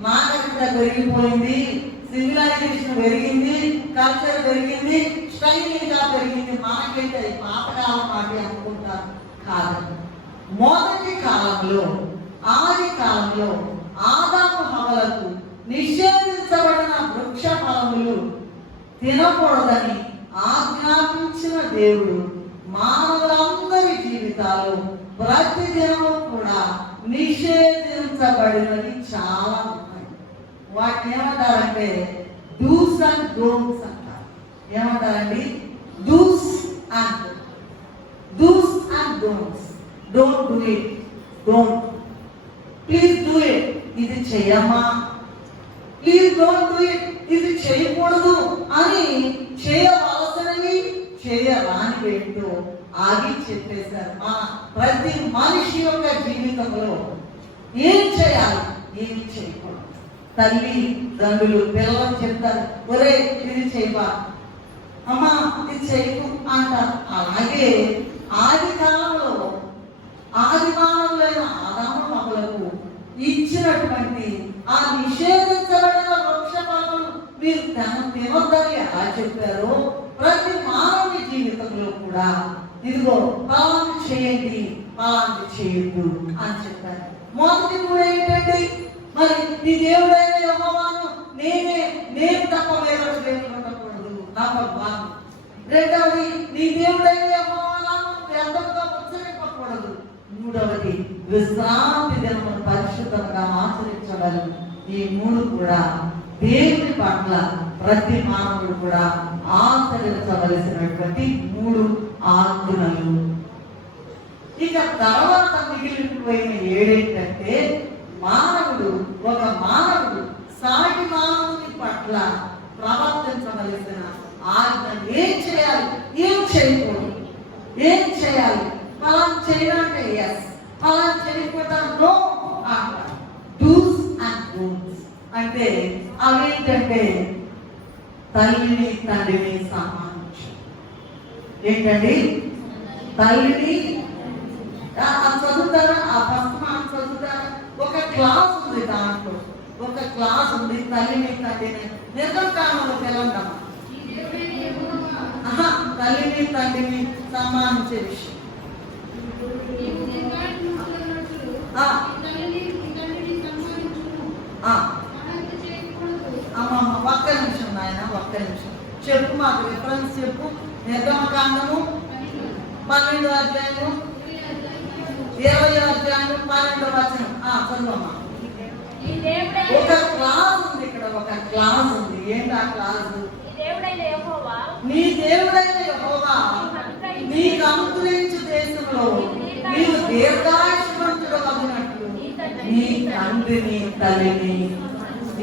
నాగరికత పెరిగిపోయింది, సివిలైజేషన్ పెరిగింది, కల్చర్ పెరిగింది, స్టైల్ ఇంకా పెరిగింది. మనకైతే పాతకాలం మాట అనుకుంటారు. కాదు. మొదటి కాలంలో, ఆది కాలంలో ఆదాము హవ్వలకు నిషేధించబడిన వృక్ష ఫలములు తినకూడదని ఆజ్ఞాపించిన దేవుడు మానవులందరి జీవితాలు ప్రతి దినము కూడా నిషేధించబడినవి చాలా ఉన్నాయి. వాటిని ఏమంటారంటే డూస్ అండ్ డోంట్స్ అంటారు. ఏమంటారండి? Dos and don'ts. Don't do it, don't, please do it, ఇది చేయమ్మా, ప్లీజ్ డోంట్ డూ ఇట్, ఇది చేయకూడదు అని చేయవలసినవి చేయరాని ఏంటో ఆగి చెప్పేశారు. ప్రతి మనిషి యొక్క జీవితంలో ఏం చేయాలి, ఏమి చేయకూడదు. తల్లి తండ్రులు పిల్లలు చెప్తారు, ఒరే ఇది చేయవా, అమ్మా ఇది చేయకు అంటారు. అలాగే ఆది కాలంలో ఆది మానవులైన ఆదాము హవ్వలకు ఇచ్చినటువంటి ఆ నిషేధించబడిన వృక్ష ఫలములు మీరు తినొద్దని ఎలా చెప్పారో ప్రతి మానవుని జీవితంలో కూడా ఇదిగో ఫలాన్ని చేయండి, ఫలాన్ని చేయొద్దు అని చెప్పారు. మొదటి కూడా ఏంటంటే మరి నీ దేవుడైన యెహోవాను నేను తప్ప వేరొక దేవుడు ఉండకూడదు. నంబర్ 1. రెండవది నీ దేవుడైన యెహోవాను వ్యర్థంగా ఉచ్చరింపకూడదు. మూడవది విశ్రాంతి దినమును పరిశుద్ధంగా ఆచరించగలరు. ఈ 3 కూడా దేవుని పట్ల ప్రతి మానవుడు కూడా ఆచరించవలసినటువంటి 3 ఆజ్ఞలు. ఇక తర్వాత మిగిలిపోయిన 7 ఏంటంటే ఒక మానవుడు సాటి మానవుని పట్ల ప్రవర్తించవలసిన ఆజ్ఞలు. ఏం చేయాలి, ఏం చేయకూడదు, ఏం చేయాలి, ఫలానా చేయాలంటే ఎస్, ఫలానా చేయకుండా నో అంటారు. డూస్ అండ్ డోంట్స్ అంటే అవేంటంటే తల్లిని తండ్రిని సమానించు. ఏంటండి? తల్లిని చదువుతారా? ఆ పుస్తకం చదువుతారా? ఒక క్లాస్ ఉంది, దాంట్లో ఒక క్లాస్ ఉంది తల్లిని తండ్రిని. నిర్గమకాండంలో తెలంగాణ తల్లిని తండ్రిని సమ్మానించే విషయం. అమ్మమ్మ ఒక్క నిమిషం నాయన, ఒక్క నిమిషం చెప్పు, మాకు రిఫరెన్స్ చెప్పు. నిర్గమకాండము 12వ అధ్యాయము 20వ అధ్యాయము 12వ వచనం చదువమ్మా. ఒక క్లాస్ ఉంది ఇక్కడ, ఒక క్లాస్ ఉంది. ఏంటి ఆ క్లాస్? నీ దేవుడైన యెహోవా నీకు అనుగ్రహించు దేశంలో నీవు దీర్ఘాయుష్మంతుడు అగినట్లు నీ తండ్రిని తల్లిని.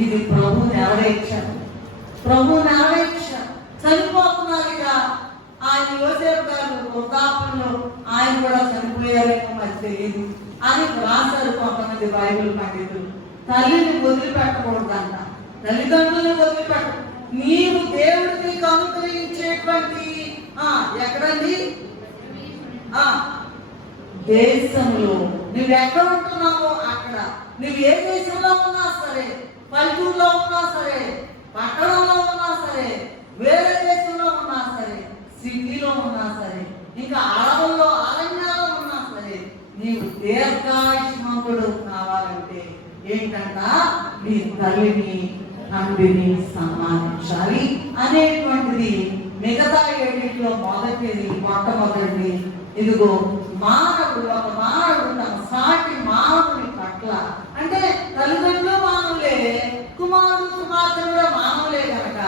ఇది ప్రభువుని ఎవరే ఇచ్చారు? ప్రభు నెరవేర్చారు. చనిపోతున్నారుగా ఆయన యోసేపు గారు వృద్ధాప్యంలో ఆయన కూడా చనిపోయారేమో మరి తెలియదు అని రాశారు కొంతమంది బైబిల్ పండితులు. తల్లిని వదిలిపెట్టకూడదంట, తల్లిదండ్రులను వదిలిపెట్ట. నీవు దేవుడు నీకు అనుగ్రహించేటువంటి ఎక్కడండి దేశంలో నువ్వు ఎక్కడ ఉంటున్నావో అక్కడ, నువ్వు ఏ దేశంలో ఉన్నా సరే, పల్లెటూరులో ఉన్నా సరే, పట్టణంలో ఉన్నా సరే, వేరే దేశంలో ఉన్నా సరే, సిటీలో ఉన్నా సరే, ఇంకా అడవుల్లో అరణ్యాల్లో ఉన్నా సరే, నీవు దీర్ఘాయుష్మంతుడు కావాలంటే ఏంటంట, నీ తల్లిని తండ్రిని సన్మానించాలి అనేటువంటిది మిగతా ఏడిట్లో మొదటిది, మొట్టమొదటిది. ఇదిగో మానవుడు, ఒక మానవుడు తన సాటి మానవుని పట్ల, అంటే తల్లిదండ్రులు మానవులే, కుమారుడు కుమార్తె కూడా మానవులే కనుక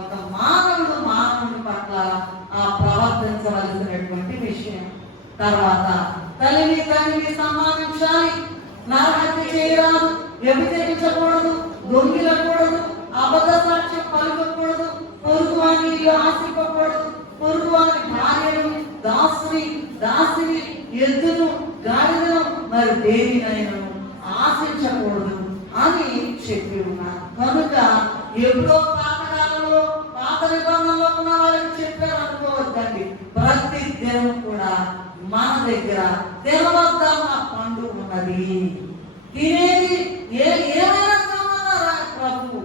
ఒక మానవుడు మానవుని పట్ల ప్రవర్తించవలసినటువంటి విషయం. తర్వాత తల్లిని తండ్రిని సన్మానించాలి, నరహత్య చేయరాదు, వ్యభిచరించకూడదు, దొంగిలకూడదు, అబద్ధ సాక్ష్యం పలుకకూడదు, పొరుగువాని ఇల్లు ఆశింపకూడదు, పొరుగువాని భార్యను, దాసిని, ఎద్దును, గాడిదను, మరి దేనినైనా ఆశించకూడదు అని చెప్పి ఉన్నారు. కనుక ఎప్పుడో పాతకాలంలో పాత నిబంధనలో ఉన్న వాళ్ళకి చెప్పారు అనుకోవద్దండి. ప్రతి దినం కూడా మన దగ్గర తినవద్దాం పండు ఉన్నది, తినేది ఏమైనా తినమన్నారా ప్రభు,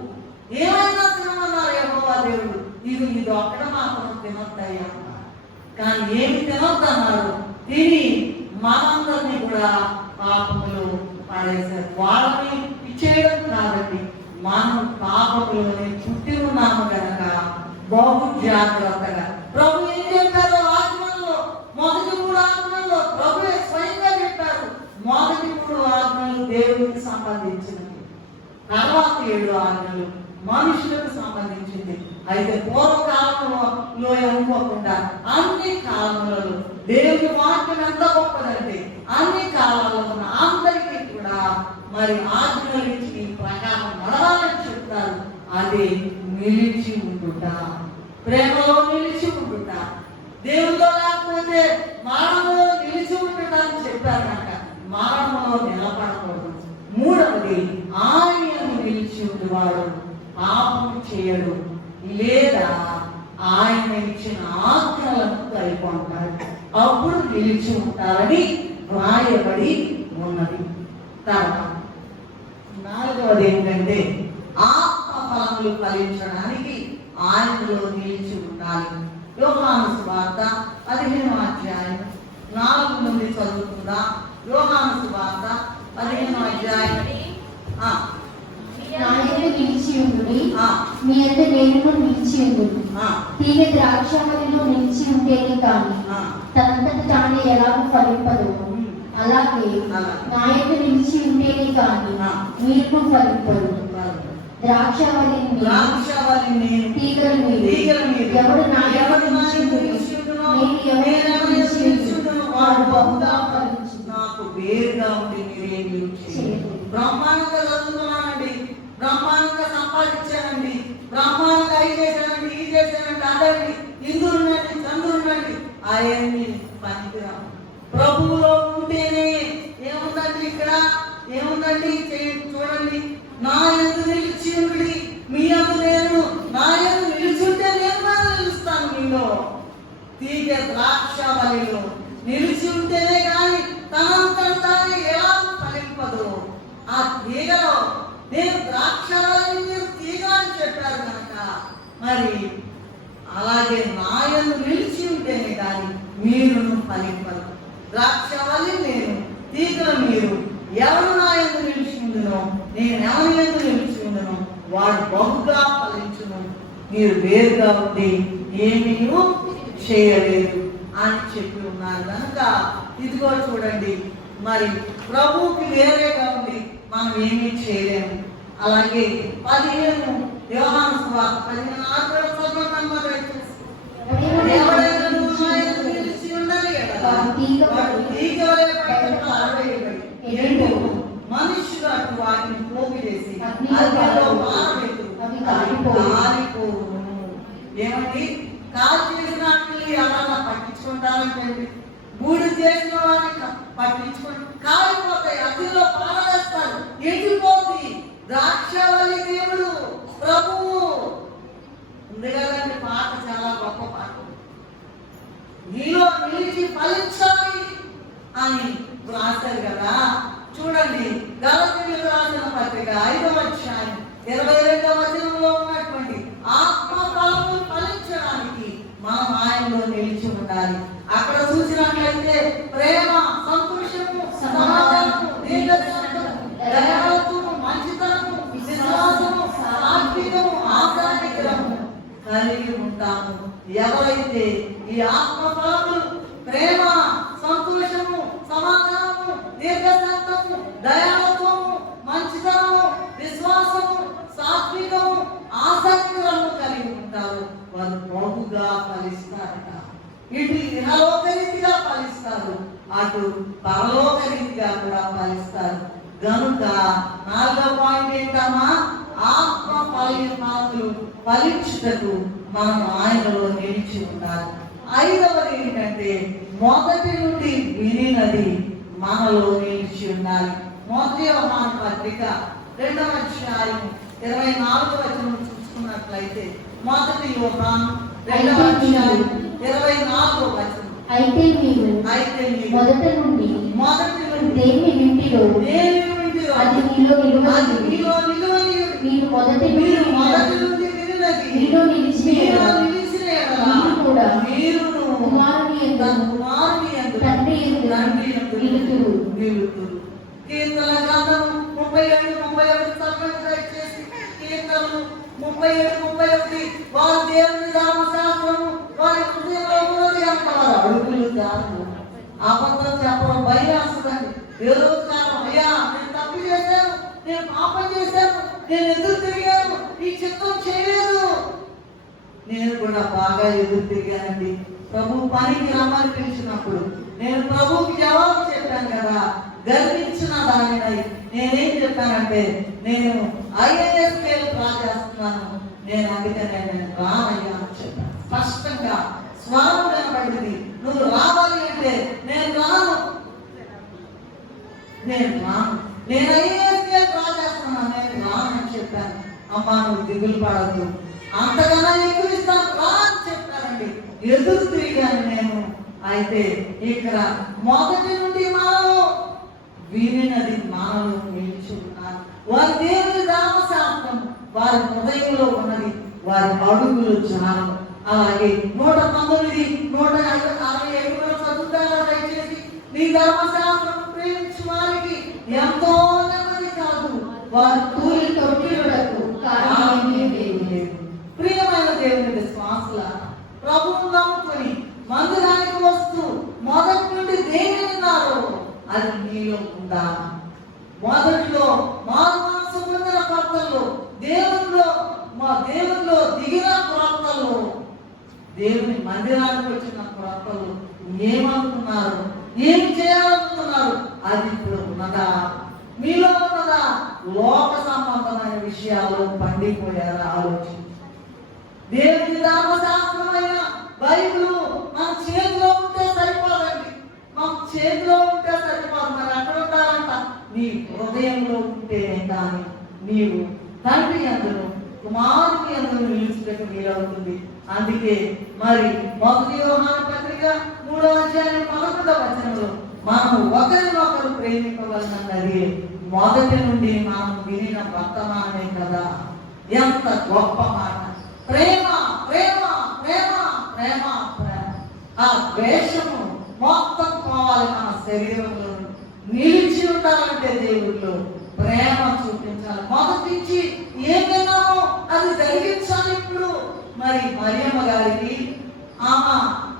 ఏమైనా తినమన్నారు యెహోవా దేవుడు. ఇది ఒక్కడ మాత్రం తినొద్దయ్యా, కానీ ఏమి తినొద్దన్నారు, తిని మనందరినీ కూడా పాపములు పడేశారు. వాళ్ళని ఇచ్చేయడం కాదండి, మనం పాపములోనే పుట్టి ఉన్నాము కనుక బహు జాగ్రత్తగా. ప్రభు ఏం చెప్పారో ఆజ్ఞల్లో, మొదటి 3 ఆజ్ఞల్లో ప్రభు స్వయంగా చెప్పారు. మొదటి 3 ఆజ్ఞలు దేవుడికి సంబంధించినవి, తర్వాత 7 ఆజ్ఞలు మనుషులకు సంబంధించింది. అయితే పూర్వకాలంలో అనుకోకుండా అన్ని కాలములలో దేవుని వాక్యం ఎంత గొప్పదంటే అన్ని కాలాల్లో ఉన్న అందరికీ కూడా మరి ఆజ్ఞలు ఇచ్చి ప్రకారం నడవాలని చెప్తారు. అది నిలిచి ఉండుట, ప్రేమలో నిలిచి ఉండుట, దేవుడితో లేకపోతే మరణంలో నిలిచి ఉండుట అని చెప్పారు కనుక మరణంలో నిలబడకూడదు. 3వది ఆయనను నిలిచి ఉండేవాడు పాపం చేయడు, లేదా ఆయన ఇచ్చిన ఆజ్ఞలను కైకొంటారు, అప్పుడు నిలిచి ఉంటారని వ్రాయబడి ఉన్నది. తర్వాత 4వది ఏంటంటే ఆత్మ ఫలములు ఫలించడానికి ఆయనలో నిలిచి ఉండాలి. యోహాను సువార్త 15వ అధ్యాయం 4 నుండి చదువుతుందా? యోహాను సువార్త 15వ అధ్యాయం నిలిచి ఉండుడి, మీ అందరి నేను నిలిచి ఉండుడి. తీగ ద్రాక్షావళిలో నిలిచి ఉంటేనే కానీ తనంతట తానే ఎలాగో ఫలింపదు, అలాగే నా యొక్క నిలిచి ఉంటేనే కానీ మీరు ఫలింపదు. ద్రాక్షావళిని తీగలు మీరు, ఎవరు నా యొక్క నిలిచి నాకు వేరుగా ఉండి మీరేమి బ్రహ్మాండంగా చదువుతున్నానండి, బ్రహ్మాండంగా సంపాదించానండి, బ్రహ్మాండంగా అయి చేశానండి, ఈ చేశానండి, అదండి, ఇందురునండి, చంద్రునండి, ఆయన్ని పనికిరాము. ప్రభువులో ఉంటేనే ఏముందండి, ఇక్కడ ఏముందండి, చూడండి, నా యందు నిలిచి ఉండి మీ యందు నేను, నా యందు నిలిచుంటే నేను కూడా నిలుస్తాను మీలో. తీగ ద్రాక్షావళిలో నిలిచి ఉంటేనే కానీ తనంతట ఎలా ఫలింపదు. ఆ తీగలో నేను ద్రాక్షావళిని మీరు తీగ అని చెప్పారు కనుక మరి అలాగే నాయను నిలిచి ఉంటేనే కానీ మీరు ఫలింపదు. ద్రాక్షావళి నేను, తీగలు మీరు. ఎవరు నాయను నిలిచి ఉండునో, నేను ఎవరి యందు నిలిచి ఉండునో వాడు బహుగా ఫలించును. మీరు వేరుగా ఉండి ఏమీ చేయలేదు అని చెప్పి ఉన్నారు కనుక ఇదిగో చూడండి, మరి ప్రభువుకి వేరేగా ఉంది మనం ఏమీ చేయలేము. అలాగే 15 యోహాను సువార్త 15 నిలిచి ఉండాలి కదా, మనుషులు అటు వాటిని పోగు చేసి అగ్నిలో మారబెట్టు, అవి కాలిపోవు. చూడండి, కాల్ చేసిన వాటిని ఎవరన్నా పట్టించుకుంటారంటే, బూడి చేసిన వారిని పట్టించుకుని కాలిపోతాయి, అగ్నిలో పారవేస్తారు, ఎండిపోతుంది. ద్రాక్షవల్లి దేవుడు ప్రభువు ఉంది కదండి, పాట చాలా గొప్ప పాట. నీలో నిలిచి ఫలించాలి అని రాశారు కదా. చూడండి, గలతీయులకు రాసిన పత్రిక 5వ అధ్యాయం 22వ వచనంలో ఉన్నటువంటి ఆత్మ ఫలము ఫలించడానికి మనం ఆయనలో నిలిచి ఉండాలి. అక్కడ చూసినట్లయితే ప్రేమ, సంతోషము, సమాధానము, దీర్ఘశాంతము, దయాళుత్వము, మంచితనము, విశ్వాసము, సాత్వికము, ఆశానిగ్రహము కలిగి ఉంటాము. ఎవరైతే ఈ ఆత్మ ఫలములు ప్రేమ, సంతోషము, సమాధానము, దీర్ఘశాంతము, దయాళుత్వము, మంచితనము, విశ్వాసము, సాత్వికము, ఆసక్తులను కలిగి ఉంటారు, వారు బహుగా ఫలిస్తారట. ఇటు ఇహలోక రీతిగా ఫలిస్తారు, అటు పరలోక రీతిగా కూడా ఫలిస్తారు. గనుక 4వ పాయింట్ ఏంటమ్మా? ఆత్మ ఫలములు ఫలించుటకు మనం ఆయనలో నిలిచి ఉండాలి. 5వది ఏంటంటే, మొదటి నుండి వినినది మనలో నిలిచి ఉండాలి. మొదటి యోహాను పత్రిక 2వ అధ్యాయం 24వ వచనం చూసుకున్నట్లయితే, మొదటి యోహాను 2వ అధ్యాయం 24వ వచనం, అయితే మీరు మొదటి నుండి దేని వింటిలో అది మీలో నిలువనియుడి. మీరు మొదటి నుండి మీలో నిలిచిన మీరు కూడా కుమారుని యందు తండ్రి యందు నిలుతురు. కీర్తన గ్రంథం 37:31 చదవండి దయచేసి. కీర్తనలు 37:31, వారు దేవుని ధర్మశాస్త్రము వారి హృదయంలో ఉన్నది అంటారు. అడుగులు దారు అబద్ధం చెప్పడం భయం వస్తుందండి. ఏదో కారణం, అయ్యా నేను తప్పు చేశాను, నేను పాపం చేశాను, నేను ఎదురు తిరిగాను, ఈ చిత్తం చేయలేదు. నేను కూడా బాగా ఎదురు తిరిగానండి. ప్రభు పనికి రమ్మని పిలిచినప్పుడు నేను ప్రభువుకి జవాబు చెప్పాను కదా. గర్వించిన దానినై నేనేం చెప్పానంటే, నేను IAS డ్రా చేస్తున్నాను, నేను అందుకనే నేను రానయ్యా అని చెప్పాను. స్పష్టంగా స్వరం వినబడింది, నువ్వు రావాలి అంటే నేను రాను, నేను IAS డ్రా చేస్తున్నాను, నేను రానని చెప్పాను. అమ్మా నువ్వు దిగులు పడద్దు, అంతకన్నా ఎక్కువ ఇస్తాను రా అని చెప్పానండి. ఎదురు తిరిగాను నేను. అయితే ఇక్కడ మొదటి నుండి మనలో వినినది మనలో నిలిచి ఉన్నారు. వారి దేవుని ధర్మశాస్త్రం వారి హృదయంలో ఉన్నది, వారి అడుగులు చాలు. అలాగే 119, 167 చదువుతారా దయచేసి. నీ ధర్మశాస్త్రం ప్రేమించు వారికి ఎంతో నెమ్మది కాదు, వారు తూలి తొట్టిలకు కారణమేమీ లేదు. ప్రియమైన దేవుని విశ్వాసుల, ప్రభువును నమ్ముకొని మందిరానికి వస్తూ మొదటి నుండి దేని విన్నారో అది నీలో ఉందా? మొదట్లో మారు మనసు పొందిన కొత్తల్లో, దేవునిలో దిగిన కొత్తల్లో, దేవుని మందిరానికి వచ్చిన కొత్తల్లో ఏమనుకున్నారు, ఏం చేయాలనుకున్నారు, అది ఇప్పుడు ఉన్నదా? మీలో ఉన్నదా? లోక సంబంధమైన విషయాల్లో పండిపోయారా? ఆలోచించి దేవుని ధర్మశాస్త్రమైన బైబిల్ మన చేతిలో ఉంటే సరిపోదండి, మన చేతిలో ఉంటే సరిపోదు. మరి అక్కడ ఉంటారంట, నీ హృదయంలో ఉంటేనే కానీ నీవు తండ్రి అందులో కుమారుని అందులో నిలిచిపెట్టు వీలవుతుంది. అందుకే మరి 1 యోహాను పత్రిక 3వ అధ్యాయం 11వ వచనంలో మనము ఒకరినొకరు ప్రేమింపవలనన్నది మొదటి నుండి మనం వినిన వర్తమానమే కదా. ఎంత గొప్ప మాట! ప్రేమ ప్రేమ ప్రేమ ప్రేమ ప్రేమ. ఆ ద్వేషము మొత్తం పోవాలి మన శరీరంలో. నిలిచి ఉండాలంటే దేవుళ్ళు ప్రేమ చూపించాలి. మొదటి నుంచి ఏం విన్నామో అది జరిగించాలి. ఇప్పుడు మరి మరియమ్మ గారికి ఆమె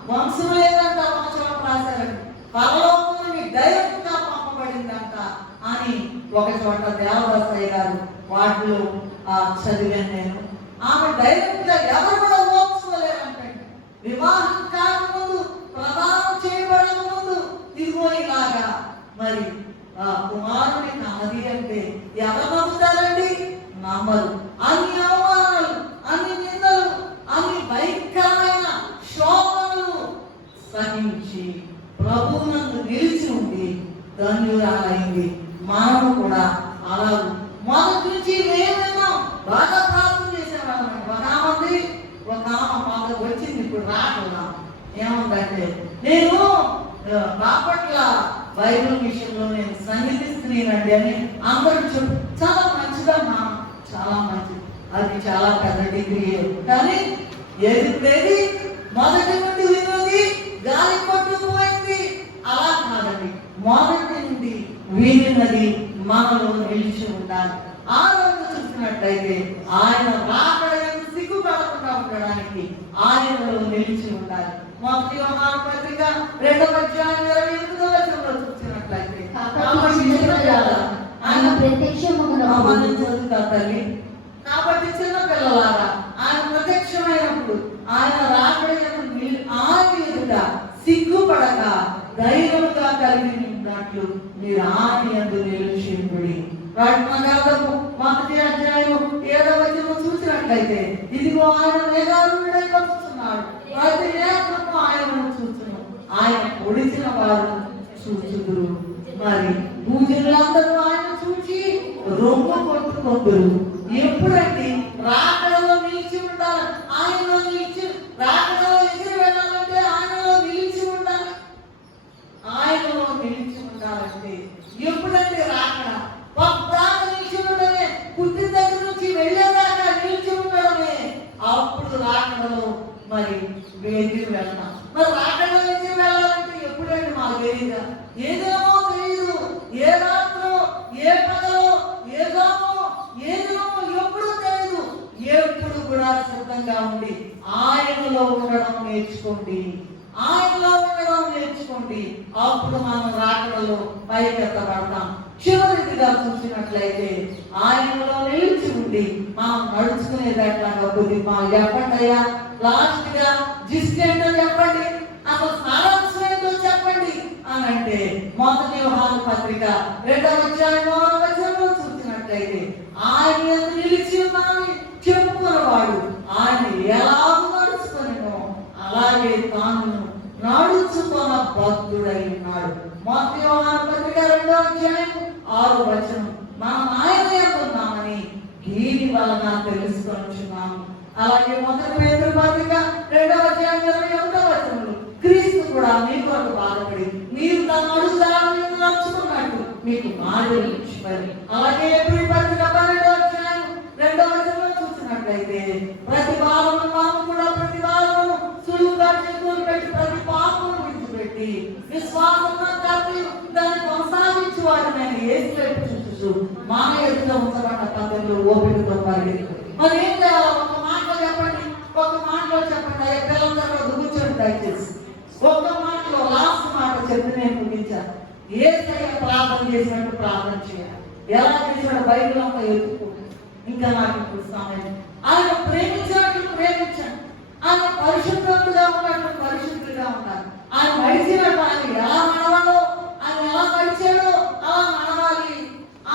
వంశం లేదంట, వంశం రాశారండి, పరలోకానికి డైరెక్ట్ గా పంపబడిందంట అని ఒక చోట దేవదాసయ్య గారు వాటిలో చదివాను నేను. ఆమె డైరెక్ట్ గా ఎవరు కూడా ఓర్చుకోలేరంటే, వివాహం కాకముందు, ప్రదానం చేయబడిన ముందు ఇదిగో ఇలాగా మరి కుమారుని కన్నది అంటే ఎవరు నమ్ముతారండి? నమ్మరు. అన్ని అవమానాలు, అన్ని నిందలు, అన్ని భయంకర గ్రహించి ప్రభువునందు నిలిచి ఉండి ధన్యురాలైంది. మనము కూడా అలా మొదటి నుంచి మేమేమో బాగా ప్రార్థన చేసేవాళ్ళం. ఒక ఆమె మాకు వచ్చింది, ఇప్పుడు రాకుండా ఏముందంటే, నేను బాపట్ల బైబిల్ విషయంలో నేను సన్నిధిస్తున్నానండి అని అందరూ చెప్పు. చాలా మంచిదమ్మా, చాలా మంచిది, అది చాలా పెద్ద డిగ్రీ. కానీ ఏది మొదటి నుండి విన్నది గాలి పట్టుకుపోయింది అలా కాదండి. మొదటి నుండి విన్నది మనలో నిలిచి ఉండాలి. ఆ రోజు చూసినట్లయితే ఆయన రాకడని సిగ్గుపడకుండా ఉండడానికి ఆయనలో నిలిచి ఉండాలి. మొదటి యోహాను పత్రిక 2వ అధ్యాయం 28వ వచనంలో చూసినట్లయితే ఆయన ప్రత్యక్షమగునప్పుడు చదువుతా తల్లి. కాబట్టి చిన్న పిల్లలారా, ఆయన ప్రత్యక్షమైనప్పుడు ఆయన రాకడని ఆయన ఎదుట సిగ్గుపడక ధైర్యంగా కలిగి ఉన్నట్లు మీరు ఆయన యందు నిలిచిండుడి. మొదటి అధ్యాయం 7వ వచనం చూసినట్లయితే, ఇదిగో ఆయన మేఘారుడై వస్తున్నాడు, ప్రతి నేత్రము ఆయనను చూచును, ఆయన పొడిచిన వారు చూచుదురు. మరి భూజనులందరూ ఆయన చూచి రొమ్ము కొట్టుకుందురు. ఎప్పుడంటే రాకడలో నిలిచి ఉండాలి. ఆయనలో నిలిచి, రాకడలో ఎదురు వెళ్ళాలంటే ఆయనలో నిలిచి ఉండాలి. ఆయనలో నిలిచి ఉండాలంటే ఎప్పుడంటే రాకడ పద్దాక నిలిచి ఉండడమే, పుట్టిన దగ్గర నుంచి వెళ్ళేదాకా నిలిచి ఉండడమే. అప్పుడు రాకడలో మరి ఎదురు వెళ్తాం. మరి రాకడలో ఎదురు వెళ్ళాలంటే ఎప్పుడంటే మాకు తెలియదా? ఏదేమో తెలియదు, ఏ రాత్రో ఏ పగలో ఏదేమో ఎప్పుడు తెలియదు. ఎప్పుడు కూడా సిద్ధంగా ఉండి ఆయనలో ఉండడం నేర్చుకోండి, ఆయనలో ఉండడం నేర్చుకోండి. అప్పుడు మనం రాకడలో పైకెత్తబడతాం. చివరిదిగా చూసినట్లయితే ఆయనలో నిలిచి ఉండి మనం నడుచుకునేదట్లాగా కొద్ది మా చెప్పండి అయ్యా, లాస్ట్ గా జిస్ట్ ఏంటో చెప్పండి, అసలు సారాంశం ఏంటో చెప్పండి అని అంటే, మొదటి యోహాను పత్రిక 2వ అధ్యాయం 9వ వచనంలో చూసినట్లయితే, ఆయన యందు నిలిచి ఉన్నామని చెప్పుకున్నవాడు ఆయన ఎలాగో నడుచుకునేమో అలాగే తాను నడుచుకున్న భక్తుడై ఉన్నాడు. మొదటి యోహాను పత్రిక 2వ అధ్యాయం 6వ వచనం, మనం ఆయన యందు ఉన్నామని దీని వలన తెలుసుకొనుచున్నాము. అలాగే మొదటి పేతురు పత్రిక 2వ అధ్యాయం 21వ వచనంలో, క్రీస్తు కూడా మీ కొరకు బాధపడి మీరు తన అడుగుదారులను నడుచుకున్నట్టు మీకు మాదిరి ఇచ్చిపోయి. అలాగే ఎబ్రీ పత్రిక 12వ అధ్యాయం 2వ వచనంలో చూసినట్లయితే, ప్రతి భావము మాము కూడా ప్రతి భావము సులువుగా చేతులు పెట్టి ప్రతి పాపమును విడిచిపెట్టి విశ్వాసంలో కలిపి దాన్ని కొనసాగించి వారిని ఏసు వైపు చూస్తూ మన ఎదుట ఉంచబడ్డ పద్ధతిలో ఓపికతో పరిగెత్తు. మరి ఏం చేయాలి? ఒక మాటలో చెప్పండి, ఒక మాటలో చెప్పండి. పిల్లలందరూ కూర్చొని దయచేసి ఒక్క మాటలో లాస్ట్ మాట చెప్పి నేను ముగించాను. ఏసయ్య ప్రార్థన చేసినట్టు ప్రార్థన చేయాలి. ఎలా చేసినాడు? బైబిల్ అంతా ఎత్తుకోండి. ఇంకా నాకు ఇప్పుడు సమయం. ఆయన ప్రేమించినట్లు ప్రేమించండి, ఆయన పరిశుద్ధులుగా ఉన్నట్లు పరిశుద్ధులుగా ఉండాలి. ఆయన నడిచినట్టు ఆయన ఎలా నడవాలో, ఆయన ఎలా నడిచాడో అలా నడవాలి.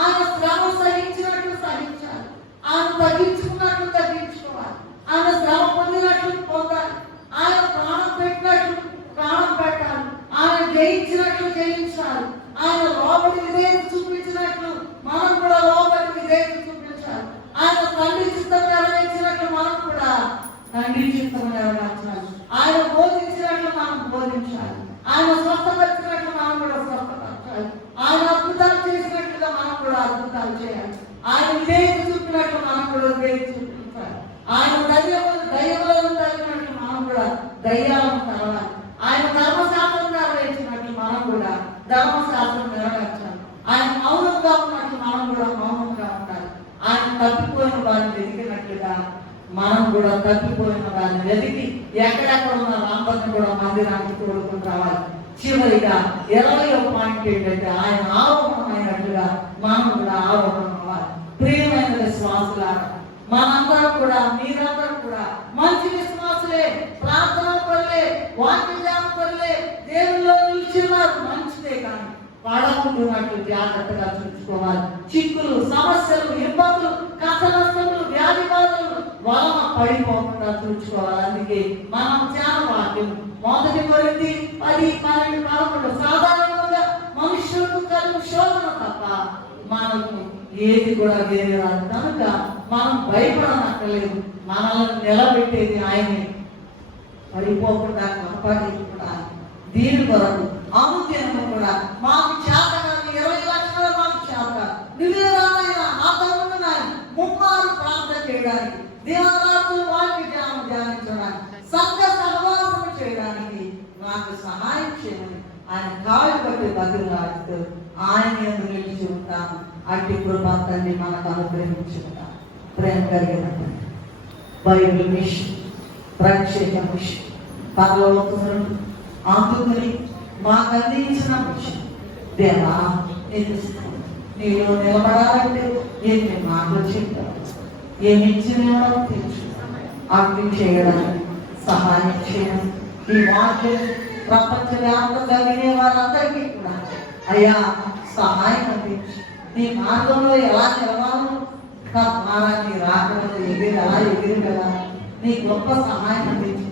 ఆయన శ్రమ సహించినట్లు సహించాలి, ఆయన తగ్గించుకున్నట్లు తగ్గించుకోవాలి, ఆయన శ్రమ పొందినట్లు పొందాలి, ఆయన ప్రాణం పెట్టినట్లు ప్రాణం పెట్టాలి, ఆయన జయించినట్లు జయించాలి, ఆయన లోపలి విధేయత చూపించినట్లు మనం కూడా లోపలి విధేయత చూపించాలి, ఆయన తండ్రి చిత్తం నెరవేర్చినట్లు మనం కూడా తండ్రి చిత్తం నెరవేర్చాలి, ఆయన బోధించినట్లు మనం బోధించాలి, ఆయన స్వస్థపరిచినట్లు మనం కూడా స్వస్థపరచాలి, ఆయన అద్భుతాలు చేసినట్లుగా మనం కూడా అద్భుతాలు చేయాలి, ఆయన విధేయత చూపినట్లు మనం కూడా విధేయత చూపించాలి, ఆయన దయ్యములను తగినట్లు మనం కూడా దయ్యాలను తరవాలి, ఆయన ధర్మశాస్త్రం నెరవేర్చినట్లు మనం కూడా ధర్మశాస్త్రం నెరవేర్చాలి, ఆయన మౌనంగా ఉన్నట్లు మనం కూడా మౌనంగా ఉండాలి, ఆయన తప్పిపోయిన వారిని వెతికినట్లుగా మనం కూడా తప్పిపోయిన వారిని వెతికి ఎక్కడెక్కడ ఉన్న రాంబర్ని కూడా మందిరానికి తోడుకుని రావాలి. చివరిగా 20వ పాయింట్ ఏంటంటే, ఆయన ఆరోహణమైనట్లుగా మనం కూడా ఆరోహణం అవ్వాలి. ప్రియమైన విశ్వాసులారా, మనందరం కూడా మీరందరూ కూడా మంచి విశ్వాసులే, ప్రార్థన పరులే, వాక్యం పరులే, దేవుల్లో నిలిచిన్నారు, మంచిదే. కానీ పడకుంటున్నట్టు జాగ్రత్తగా చూసుకోవాలి. చిక్కులు, సమస్యలు, ఇబ్బందులు, కష్ట నష్టములు, వ్యాధి బాధలు వలన పడిపోకుండా చూసుకోవాలి. అందుకే మనం ధ్యాన వాక్యం 1 కొరింథీ 10:12-11 సాధారణంగా మనుషులకు కలుగు శోధన తప్ప మనకు ఏది కూడా వేరే రాదు కనుక మనం భయపడనక్కర్లేదు. మనల్ని నిలబెట్టేది ఆయనే. పడిపోకుండా కాపాడేకుండా దీని కొరకు అనుదినము కూడా మాకు చేత కానీ 20 లక్షల మాకు చేత నువ్వే రానైనా నా తమ్ముడు నాయన 3 ప్రార్థన చేయడానికి, దివారాత్రులు వారికి ధ్యానించడానికి, సంఘ సహవాసం చేయడానికి నాకు సహాయం చేయమని ఆయన కాళ్ళు పట్టి బతులాడుతూ ఆయన యందు నిలిచి ఉంటాను. అట్టి కృపా తండ్రి మనకు అనుగ్రహించుకుంటాను. ప్రేమ కలిగిన బైబిల్ మిషన్, ప్రక్షేప మిషన్, పరలోకములను అందుకుని మాకు అందించిన మిషన్ దేవా నీలో నిలబడాలంటే ఎన్ని మాటలు చెప్తావు, ఏమి ఇచ్చిన తెలుసు అర్థం చేయడానికి సహాయం చేయడం. ఈ వాక్యం ప్రపంచ వ్యాప్తంగా వినే వారందరికీ కూడా అయ్యా సహాయం అందించి నీ మార్గంలో ఎలా నిలవాలో నీ రాకడంలో ఎగిరిగల నీ గొప్ప సహాయం అందించి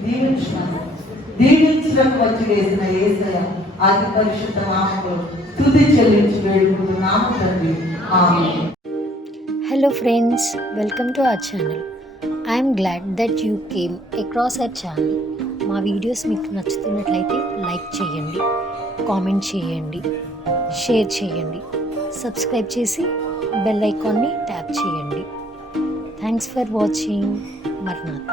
దీవించడానికి వచ్చి వేసిన యేసయ్య అతి పరిశుద్ధ నామములో స్తుతి చెల్లించి వేడుకుంటున్నాము తండ్రి. ఆమేన్. Hello friends, welcome to our channel. I am glad that you came across our channel. మా వీడియోస్ మీకు నచ్చుతున్నట్లయితే లైక్ చేయండి, కామెంట్ చేయండి, షేర్ చేయండి, సబ్స్క్రైబ్ చేసి బెల్ ఐకాన్ని ట్యాప్ చేయండి. Thanks for watching. మర్నాథ్.